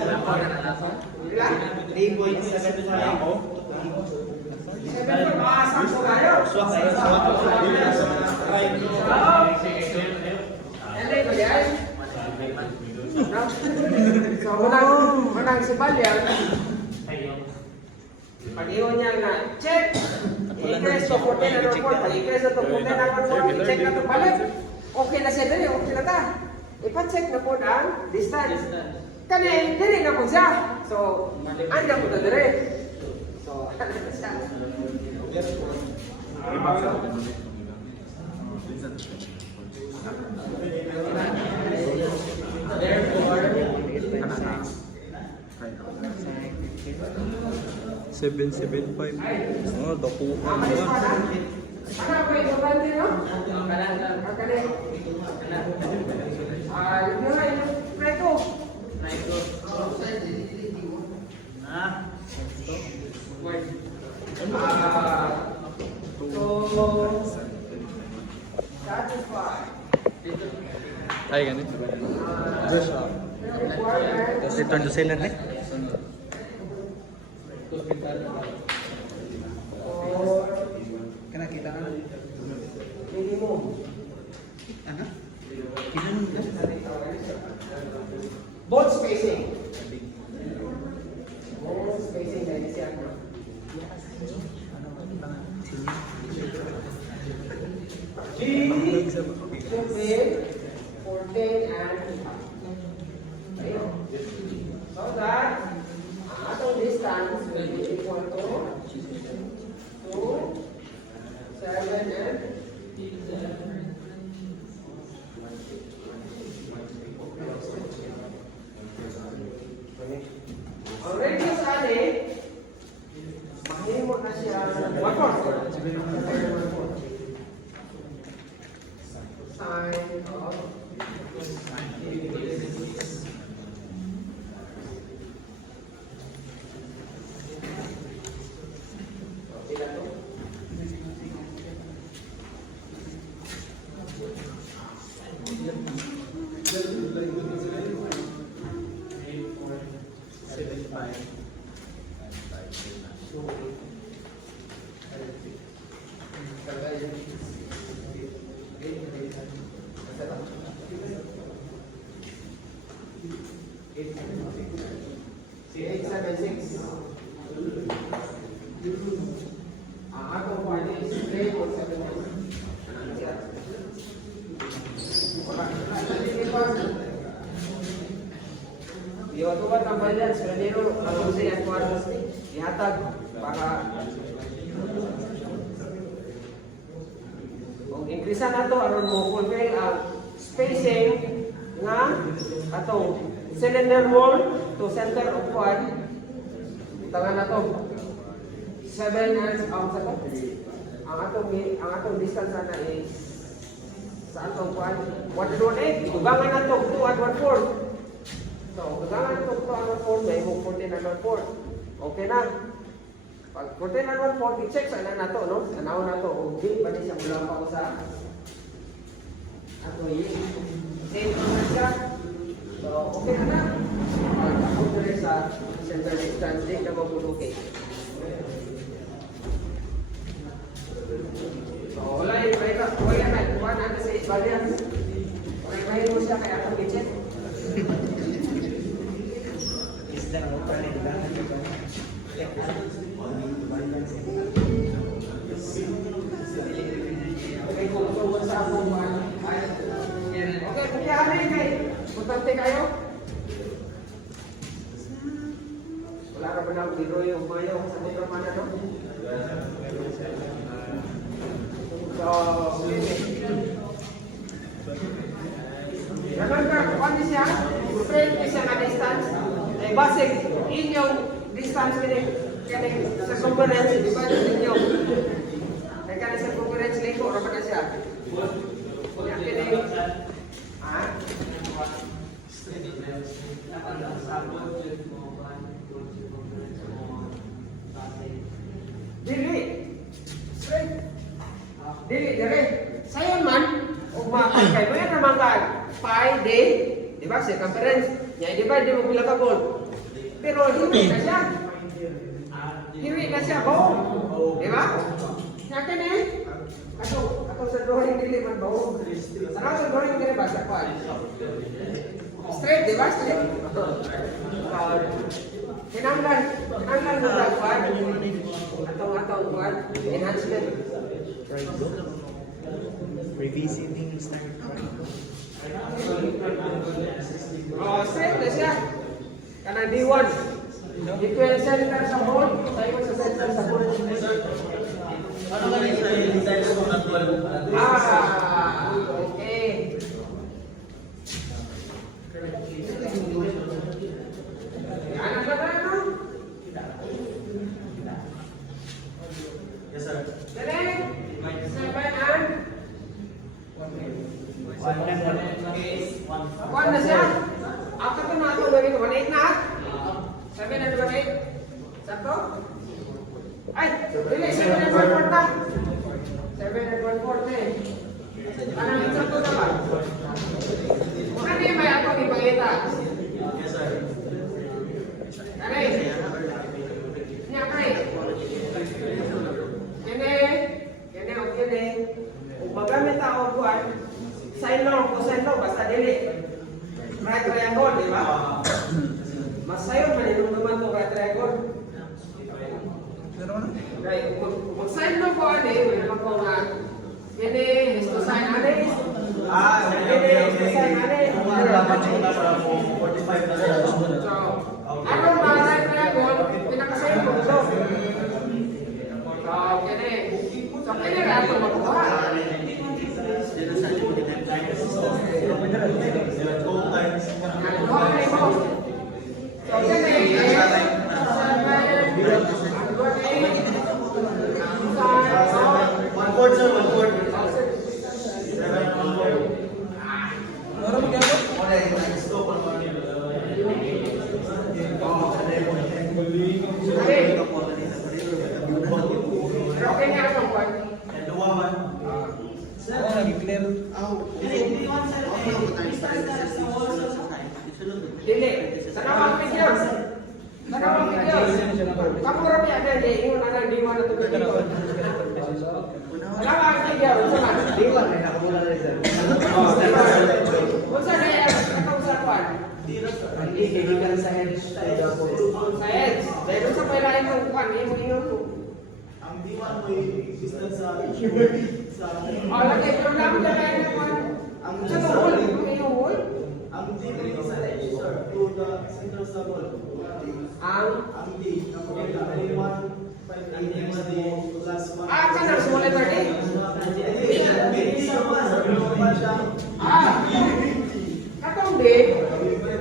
sa Ilan? 3.75. 7 maasang ko kayo. Swak kayo, swak. Hindi ko yan. So, unang si Balyan, pag-iwan niya na, check! I-increase to 14 na report. Pag-increase to 14 na report, i-check na ito balik. Okay na siya dali, okay na ta. Ipa-check na po ang distance. Kani, dili na po siya. So, anda po na dali. So, ano na siya? Therefore, 775. Oh, dakuhan Alis ba? pa na. Ano ba yung importante, no? Kani. Yung nga, yung preto. So, satisfied. Ay, ganun. Requirement. Return to sale na Or Kita ka? minimum. Ano? Both spacing. Both spacing na siya. B should be 14 and ayun. So that ang atong distance will be equal to 2, 7 and ang radius ani mahimo na siya 1/4. Sine of si 876. Ang atong party is 3.7. iwat-uwat ang balance, pero ang siya kuwartas ihatag para kung increase na to aron mo fulfill ang spacing nga atong cylinder wall to center of quad tangan na to 7 and ang atong distance na is sa atong quad 118 ubangan na to 2 and 1/4. So, ubangan to 2 and 1/4 may mo 14 and 1/4. Okay na. Pag 14 and 1/4 i-check sa na to no. Tanaw na to og di pa ni siya mula pa sa ato same naman siya. So, okay na. Pag ako sa center distance di na mabulukin. So, wala yung may wala na kuha natin sa balance. Okay, mo siya kaya ako i-check. Isda na pa rin lang. Okay, kung sa akong okay, kung kaya kay importante kayo. Wala ka ba lang biro yung mayo sa mga mana no? So, remember, kung ano siya, straight siya na distance, ay basic, inyong distance kining circumference, di ba yung inyo? Kaya ka na circumference lingko, ano ba na siya? Yan kining, ha? Dili, straight. Dili, dire. Sayon man, kung makakay mo yan naman ka, pi, day, di ba, circumference, niya i-divide, di mo pila ka ball. Pero hindi na siya. Hindi na siya, bo. Di ba? Yakin eh. Ato sa drawing dili man bo. Saka sa drawing dili ba sa kwan? Straight, di ba? Straight. Tinanggal mo sa kwan. Atong kwan. Enhancement. Revisiting Star Trek. Oh, straight na siya. Kanang D1. Equal center sa board. Tayo sa center sa board. Ano ka rin sa design ko na 12? Okay. Ano ba na no? Yes, sir. Dali. 7 and 1 na siya. After ko na ito, gawin ko 1.8 na. 7 and 1.8. Sakto? Ay, dili, 7 and 1/4 na. 7 and 1/4 eh. Anong insakto na ba? Ano yung may ako ipangita? Yes, sir. Dali. Niya kay. Kene o kene. Kung magamit ako buwan, sign law, cosine law, basta dili. Right triangle, di ba? Mas sayo, maninong naman ito right triangle. Okay, kung mag-sign law ko, ano eh, may naman ko nga, kene, is to sign ano eh. Kene, is to sign ano eh. Dapat ko na para 45 na sila. So, ano ba right triangle, pinakasayo ko ito. So, kene, so kene rin ako makuha. Dili, sanawang figures. Sanawang figures. Kamu rapi ada di ingon ana di mana tu dito. Sanawang figure, sama di mana na kumula na sir. Unsa na ya katong usapan? Hindi kaibigan sa heads tayo ako. Sa heads. Dahil sa pala imong kwan, imong ingon ko. Ang D1 mo distance sa Lagi program ka na kwan. Ang sa hole, imong hole. ang D1 sa edge, sir, to the Kanang small letter D. Katong D,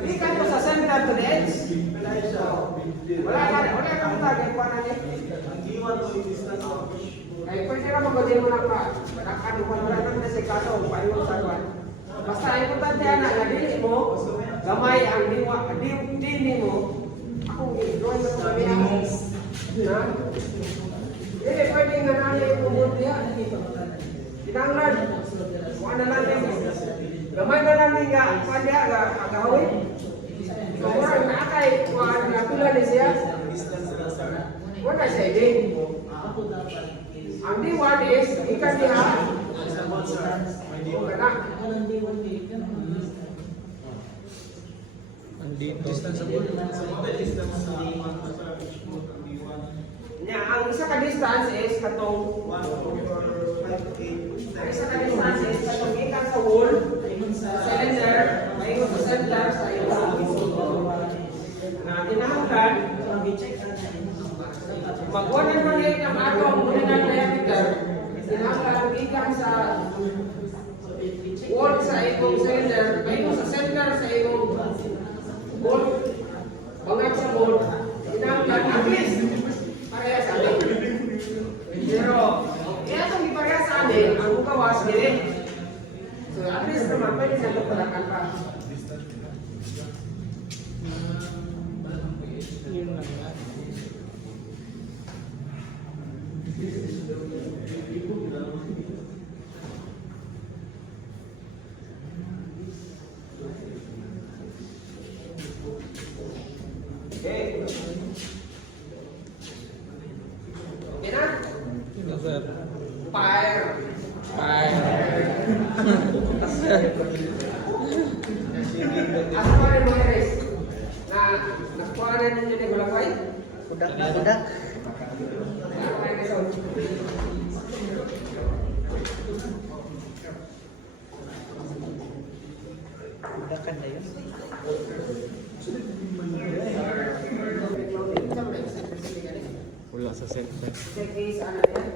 di kanto sa center to the edge. Wala ka target pa na ni. Ay, pwede ka magod mo lang pa. Wala kang nasikaso, paingon sa kwan. Basta importante na nga dili mo, gamay ang dini mo. Akong i-drawing mo sa kanya. Ha? Dili, pwede nga nali yung umod niya. Kinanglan. Kung ano lang yan. Gamay na lang nga, pwede agawin. So, murag nakakay, kung natula ni siya. Wala siya, din. Ang D1 is, ikan niya. Wala. Nya, ang isa ka distance is katong ang isa ka distance is katong ikan sa wall, cylinder, mayon sa center sa iyo. Na kinahanglan pag-1 man yun ang atong muna ng diameter, kinahanglan ikan sa wall sa iyong cylinder, mayon sa center sa iyong wall, bangag sa wall, kinahanglan at least pareha sa amin. Pero, itong ipareha sa amin, ang ukawas gini. So, at least naman, pwede na magpalakan pa. Okay. Okay na? Yes, sir. Fire. Asa pa rin mga guys? Nakuha na ninyo ni Gulapay? Kudak. Ano kayo guys? Kudakan na yun. Wala sa center. Case, ano yan?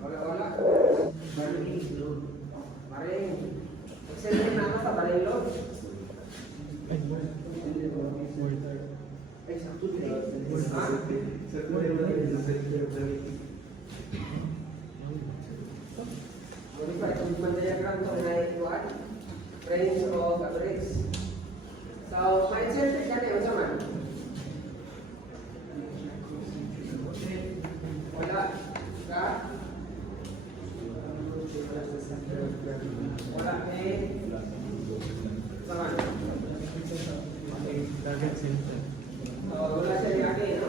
Wala. Maring. Extend na ako sa Balelo. Ay, sakto din. Modified movement diagram to na range of average. So, ma-eccentric ka na man. Wala ka. Wala eh. Saman. So, wala siya lagi, no?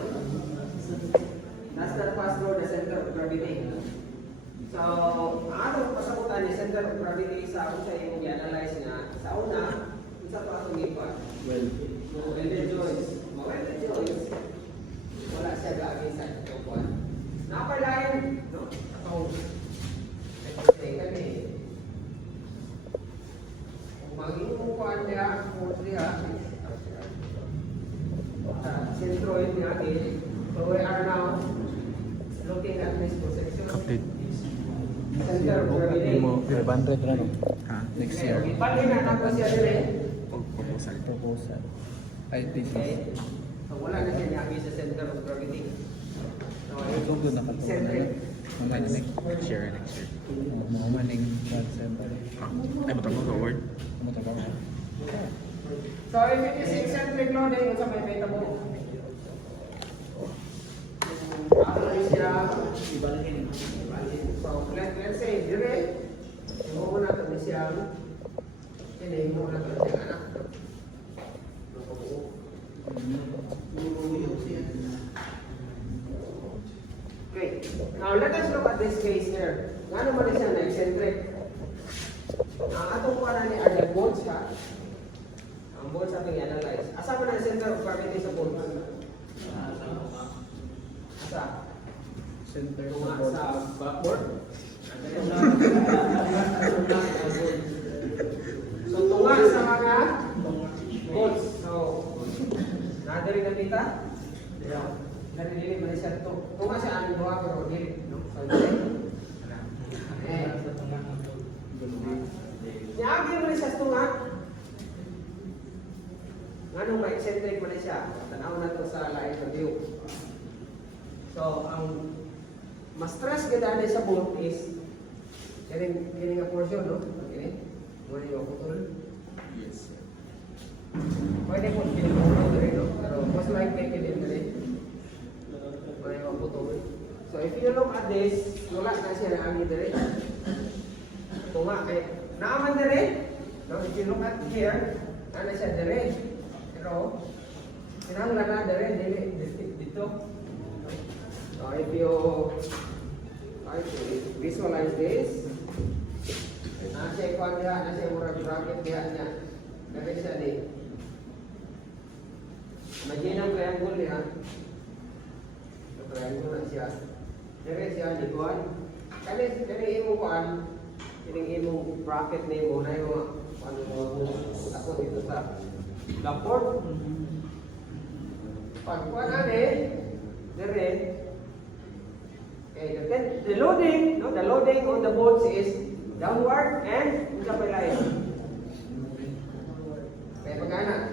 That's not pass through the center of gravity. So, ang atong pasakutan ni center of gravity sa kung sa imong i-analyze na sa una, isa pa atong ipa. Welded joints. Welded joints. Wala siya lagi sa itokuan. Napalain, no? Atong ipagtay kami. Kung mag-iumukuan niya, kung siya, centroid niya, so we are now looking at this projection. Update. Center of gravity. Mo 500 ra no. Ha, next year. Ipalhin na ako siya dire. Proposal. Ay, this Okay. So wala na siya niya sa center of gravity. So, Ito doon nakatulong na centric. yun. Mamaya next year. Maning concept. Ay, matapos ka word? Matapos ka. So if it is eccentric loading, sa may beta mo. Ano siya? Ibalhin. So let's say dire. Mo na to siya. Ini mo na to siya anak. Okay. Now let us look at this case here. Ngano man siya na eccentric? Ang atong para ni Arlen Bones ha. Ang bones ating i-analyze. Asa man ang center of gravity sa bones? Asa? Center Sa backboard? So, tunga sa mga bolts. So, nadali na dita? Narilili ba siya ito? Tunga siya aming doha pero dili. No? So, dili. Niagi mo siya sa tunga. Anong ma-eccentric mo na siya? Tanaw na ito sa lain na view. So, ang mas stress ganda sa bolt is kini nga portion, no? Okay. Muna yung putol. Yes. Pwede po piniputol rin, no? Pero most likely kini rin. Muna yung putol. So, if you look at this, wala na siya na amin rin. Ito nga, naaman rin. No? If you look at here, ano siya rin. Pero, sinangla na rin dito. So, if you try to visualize this, nasa ikuan niya, nasa murag bracket niya, dari siya ni. Imagine ang triangle niya. So, triangle na siya. Dari siya ni kuan. Kani imo kuan, kining imo bracket ni mo na yung ano ako dito sa laport. Pag kuan ani, dari okay, the loading, no, the loading on the bolts is downward and sa pilay. Okay, pagana.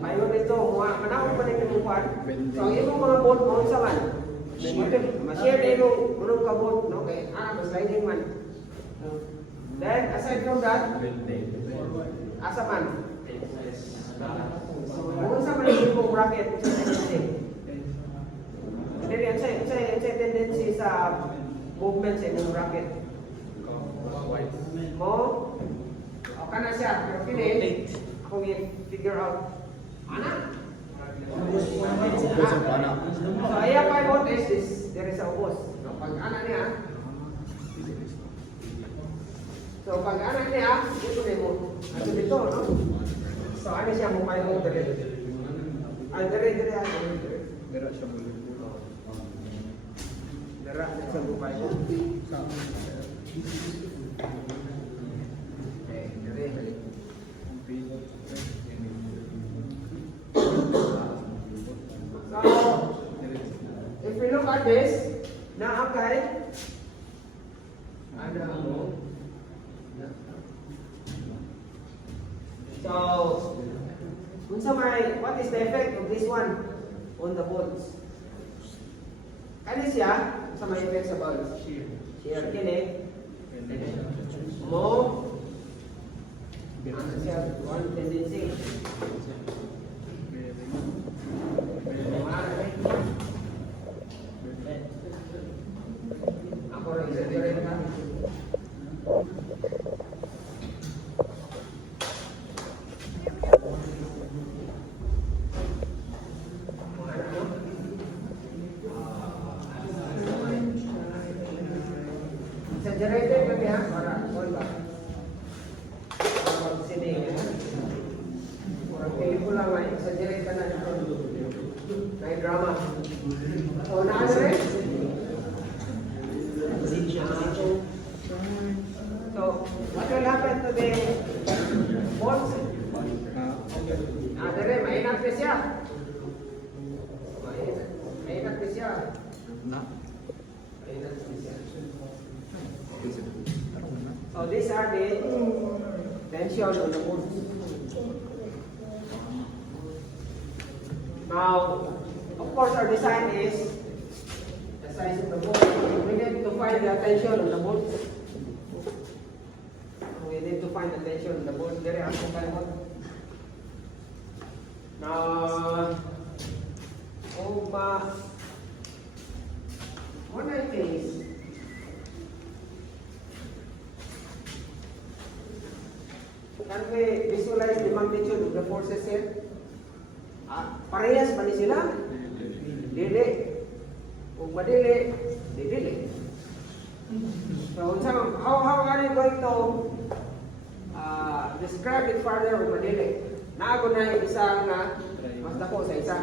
Mayon ito, manawag pa rin yung upan. So, ang ibang mga bolt mo sa man. Ma-share din yung unong ka bolt, no? Okay, ma-sliding man. Then, aside from that, asa man? Kung sa man yung bracket, sa tendency. Jadi, ang tendency sa movement sa inyong bracket. Mo, o ka na siya, pero pili, akong i-figure out. Ana? So, iya pa yung is this, there is a ubos. No, pag ana niya, so pag ana niya, dito na mo. Ano dito, no? So, ano siya mo kayo mo dire? Ay, dire. Pero siya mo. Dara sa bukay mo. Okay, dire. So, if we look at this, naakay, ano mo? So, what is the effect of this one on the bolts? Kani siya, sa may effect sa bolts? Shear. Kini, mo, ano siya, one tendency. Ako rin, isa rin na. Sa generator kami ha, para all ba? Para mag-sining. Parang pelikula nga, sa generator na ito. May drama. So, naano rin? So, what will happen to the bolts? Dere, mainat na siya. Mainat na siya. Na. Mainat na siya. So, these are the tension on the bolts. Now, of course, our design is the size of the bolt. We need to find the tension on the bolt. We need to find the tension on the bolt. Very hard. Now, what I think is, can we visualize the magnitude of the forces here? Parehas ba ni sila? Dili. Kung madili, dili. So, how are you going to describe it further kung madili? Naago na yung isa nga mas dako sa isa.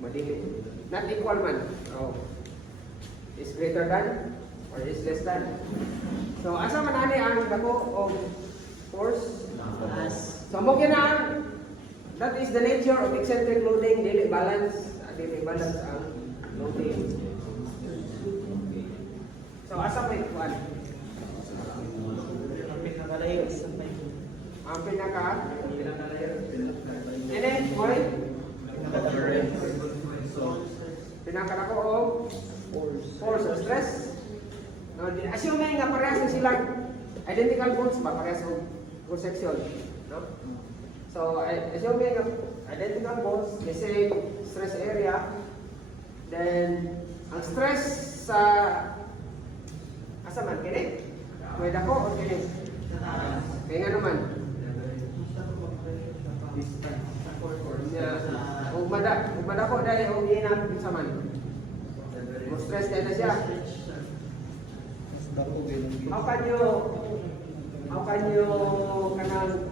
Madili. Not equal man. Oh. is greater than or is less than. So asa man ani ang dako of force? So mo kinaan, that is the nature of eccentric loading, dili balance ang loading. So asa may kuan? Pinakalayo sa may Ang Ini, boy? Pinakadako og force or stress. No, assuming nga parehas na sila identical bonds ba parehas og cross section, no? So assuming nga identical bonds, the same stress area, then ang stress sa asa man kini? Pwede ko o kini? Kaya nga naman. Ug madako dali og inang sa man. Mo stress kay na siya. mas dako gyud. How can you kanang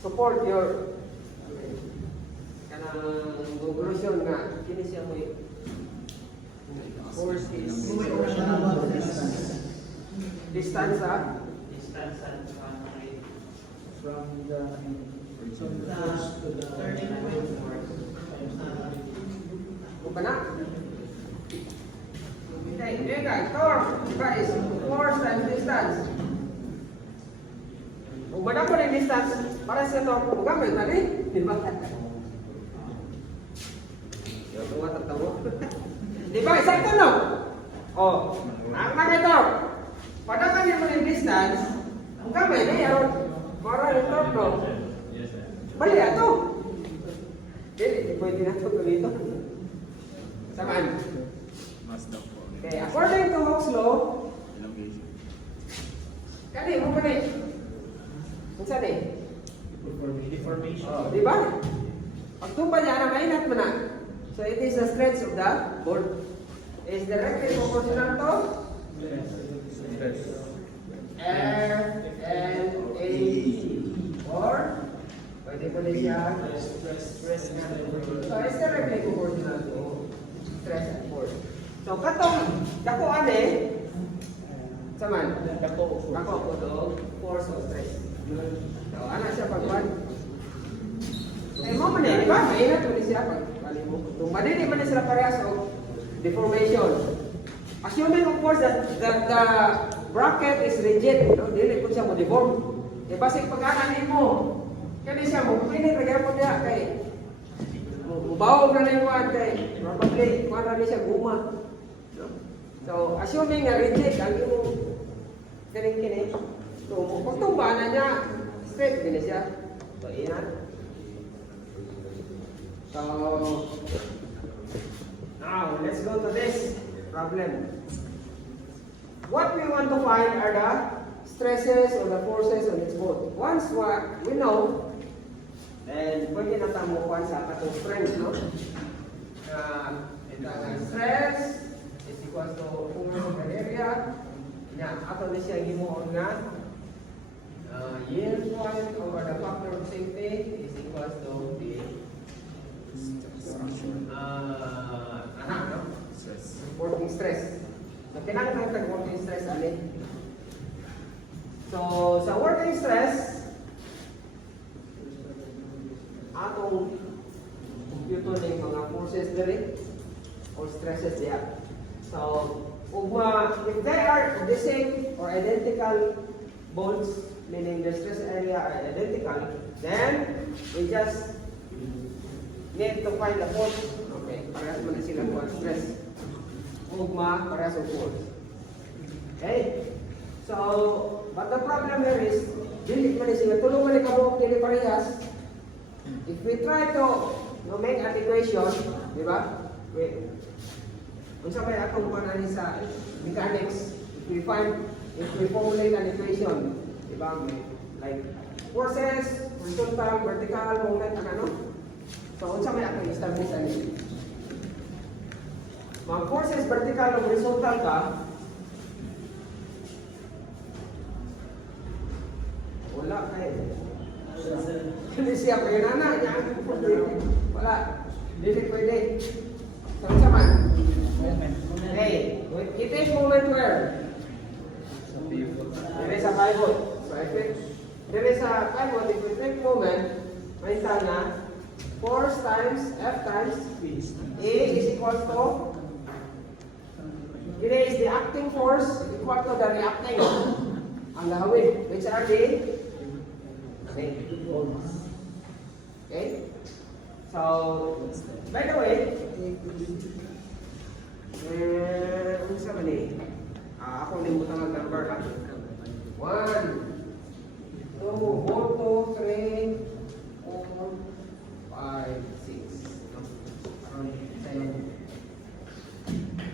support your kanang conclusion nga kini siya mo force is distance From the force to the turning point. Bukan na? Okay, here guys, torque, guys, force times distance. Kung ba ko ng distance, para sa torque, kung gamit na rin, di ba? Tawa. Di ba, isang tanong? Oh, ang torque, pada ka mo ng distance, kung gamit na yaron, para yung torque, no? Bali, ato. Hindi, pwede na ito dito. Samaan? Mas daw po. Okay, according to Hooke's law, Elongation. kani mo pa ni? Kung saan eh? Deformation. Oh, di ba? Pag tupa niya, ang mainat mo na. So it is the strength of the board. Is directly proportional to Stress. RLAC. Or, pwede ko din siya. Stress So it's directly proportional to stress and force. So katong dako ane, saman? Dako o force. Dako ko do force or stress. So ana siya pagwan. Eh mo man di ba? Mainat mo siya pag mo. Kung madili man sila parehas og deformation. Assuming of course that the bracket is rigid, no? Dili ko siya mo deform. E basig pag-ana nimo, kani siya mo pinit ra gyapon niya kay mubaw na lang kuan kay probably kuan ra siya guma. No? So assuming na rigid ang imong kini. So kung tumba na niya straight gini siya. So iyan. So now let's go to this problem. What we want to find are the stresses or the forces on its boat. Once what we know, then pwede na tayo mukuha sa katong strength, no? The stress is equal to force of the area. Ato na siya gimuon nga yield point over the factor of safety is equal to the working stress. So, kinakailangan ng working stress, ali? So, sa working stress, atong computer na yung mga forces diri or stresses diya. So, if they are the same or identical bonds, meaning the stress area are identical, then we just need to find the force. Okay, parehas mo na sila kung stress. Ugma, parehas ang force. Okay? So, but the problem here is, dili man sila, tulungan ni kamo dili parehas. If we try to make an equation, di ba? Kung sa may atong panani sa mechanics, if we formulate an equation, di ba? Like forces, horizontal, vertical, moment, ano? So, kung sa may atong establish ani. Mga forces, vertical o horizontal ka, wala kayo. Hindi siya pwede na niya. Wala. Hindi pwede. So, So, sa man? Moment. Okay, it is moment where? There is a pivot. So, if there is a pivot, if we take moment, may sana, force times F times A is equal to, it is the acting force equal to the reacting. Ang gawin, which are the okay? So, by the way, ano sa mali? Ako limutan ang number lang. 1, 2, 3, 4, 5, 6.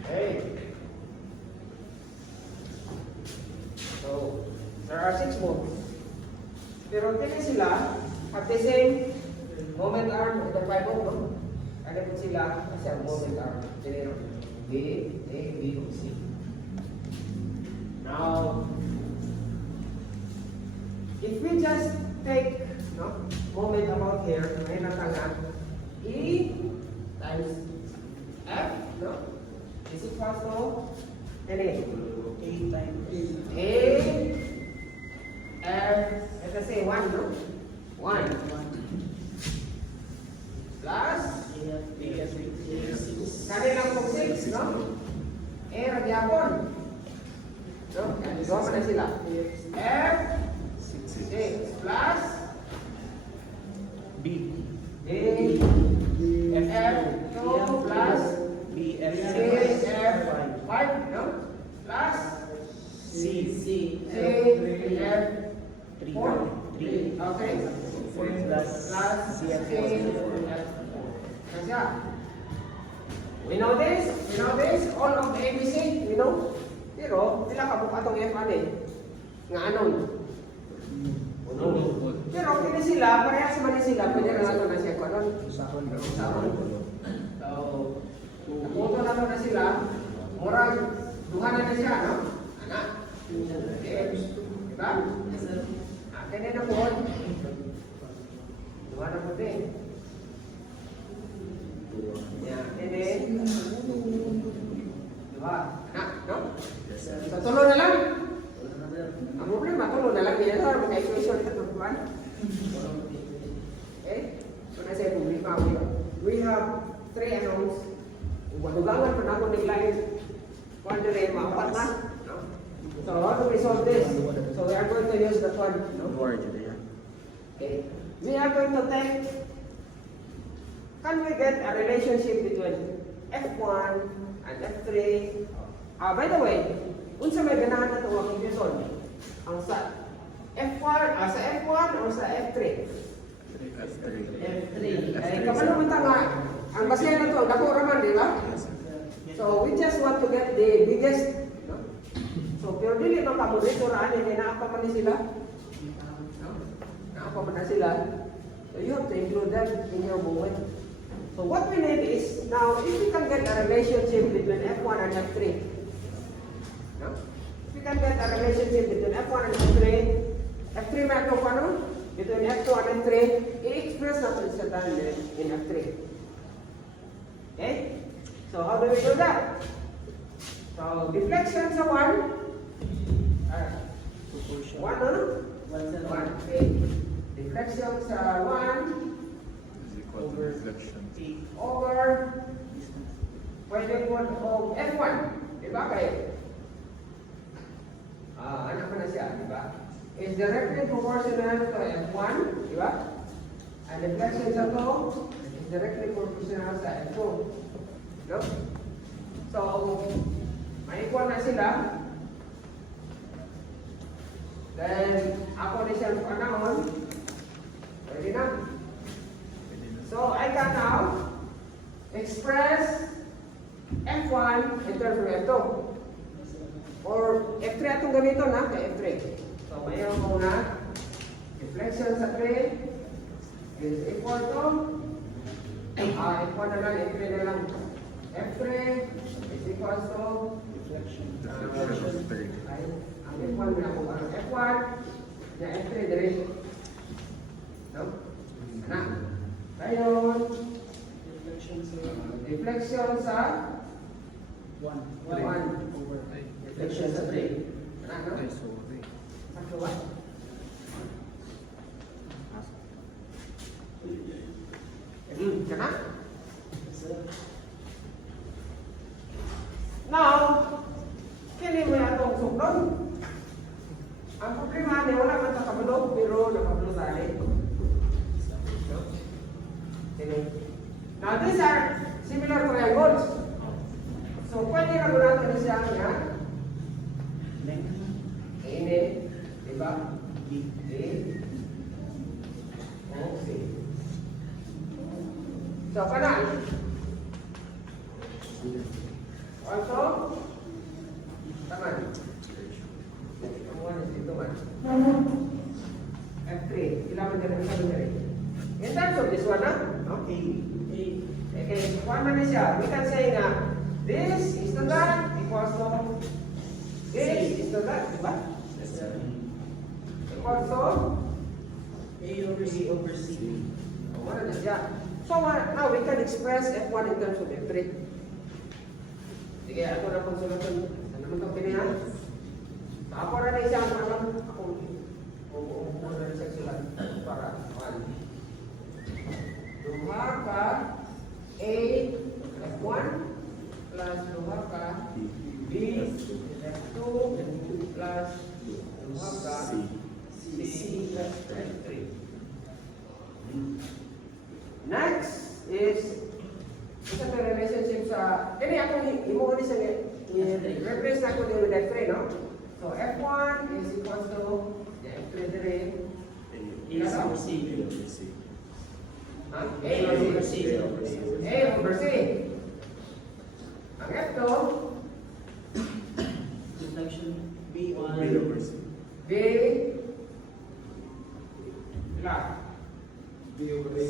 Okay. So, there are 6 moves. Pero hindi sila at the same moment arm o the pivot, no? Kaya po sila kasi ang moment arm. Tinero B, A, B, o C. Now, if we just take moment about here, may natangan E times F, no? Is equals to A times A F, let's say 1, no? 1 plus kanilang pong 6, no? Ragyapon. No? Gawa pa na sila. F 6 plus B. A F 2 plus BF A F 5, no? Plus C. A F 4. Okay. Plus CF. Kasya. We know this, all of the ABC, we know. Pero, sila kabuk atong F1 eh. Nga anon. Pero, kini sila, parehas man ni sila, pwede na nato na siya kung anon. Usahon. So, nakuto na to na sila, murag, duhanan na siya, no? Anak. Okay. Diba? Kaya na po. Duhanan po din. Yeah, and then, diba? Anak, no? So, tulo na lang. Ang problema, tulo na lang. Hindi na lang, mag-equation ito naman. Okay? So, nasa yung problema. We have 3 unknowns. Wadugangan pa na ako naglain. Kung ano rin, maapat na. No? So, how do we solve this? So, we are going to use that one. No? Okay. We are going to take, can we get a relationship between F1 and F3? By the way, unsa may ganahan na itong confusion? Ang sa F1, sa F1 or sa F3? F3. Eh, kapano man nga, ang basehan na ito, ang dako raman, di ba? So, we just want to get the biggest. No? So, pero dili nang kamuritor, ani, naapa man ni sila. Naapa man na sila. So, you have to include them in your moment. So, what we need is, now, if we can get a relationship between F1 and F3, no? If we can get a relationship between F1 and F3, F3 may ito paano? Between F2 and F3, i-express natin sa time in F3. Okay? So, how do we do that? So, deflection sa 1, 1, ano? 1, okay. Deflection sa 1, over pwedeng 1 of F1. Diba kayo? Anak pa na siya, diba? Is directly proportional to F1, diba? And deflection sa 2 is directly proportional sa F2. No? So, may equal na sila. Then, ako ni siya panahon. Pwede na. So, I can now express F1 in terms of F2. Or F3 atong ganito na, kay F3. So, mayroon ko na deflection sa 3 is equal to F1 na lang, F3 na lang. F3 is equal to ang F1 na ako. Ang F1 na F3 diretso. No? Na. Ngayon, deflection reflection sa 1. 1. Over. Reflection sa 3. Ano? Ay, sorry. Sakto ba? Kana? Now, kini mo atong suklon. Ang problema ni wala man sa kabulog, pero nakabulog tali. Kini. Now, these are similar triangles. So, pwede na muna natin siya nga. Ini, di ba? D, O, C. So, kanan. Also, tangan. Kamuan dito man. F3. Kailangan din ang sabi nila. In terms of this one, okay. Okay, one man siya. We can say na this is to that equals to this is to that, di ba? Equals to A over C. What is it? Yeah. So now we can express F1 in terms of F3. Sige, ako na pong sulutan. Saan naman itong pinihan? So ako na na isang alam. Ako na na sa sulat. Para 1. Luha ka A F1 plus luha ka B F2 plus luha ka C plus F3. Next is isa pa relationship sa kini ako imo ni sa replace na ko din with F3, no? So F1 is equals to F3 dire A over C. A over C. A over C. Ang F2 Reflection B on B la B over A.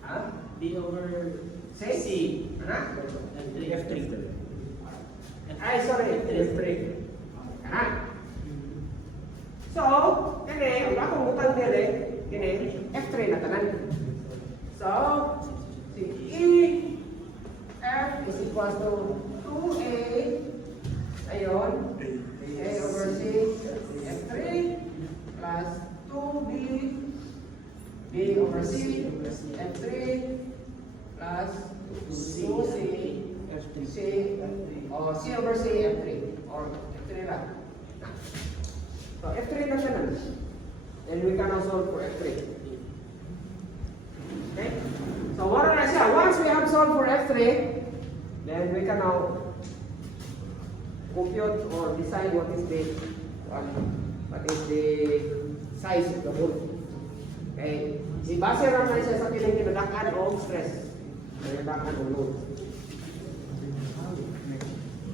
ha? B over C? C. Ano? F3. Ay, sorry. F3. Kana? So, kini, wala akong utang dire, kini, F3 na tanan. So, si E, F is equals to 2A, ayon, A over C, F3, plus 2B, B over C, F3, plus 2C, C, or C over C, F3, or F3 lang. So, F3 na siya na. Then we can now solve for F3. Okay? So, what na siya? Once we have solved for F3, then we can now compute or decide what is the size of the hole. Okay? Ibase naman siya sa piling kinadakan o stress. Kinadakan o load.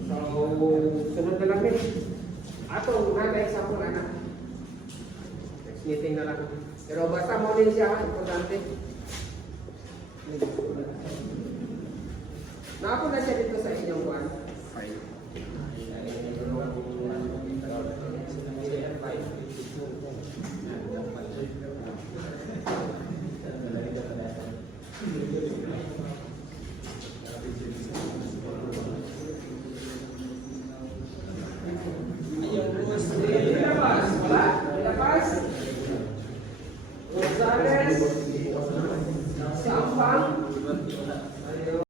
So, sunod na lang din. Ato, nag-example anak. Next meeting na lang. Pero basta mo din siya, importante. Naako na siya dito sa inyong buwan.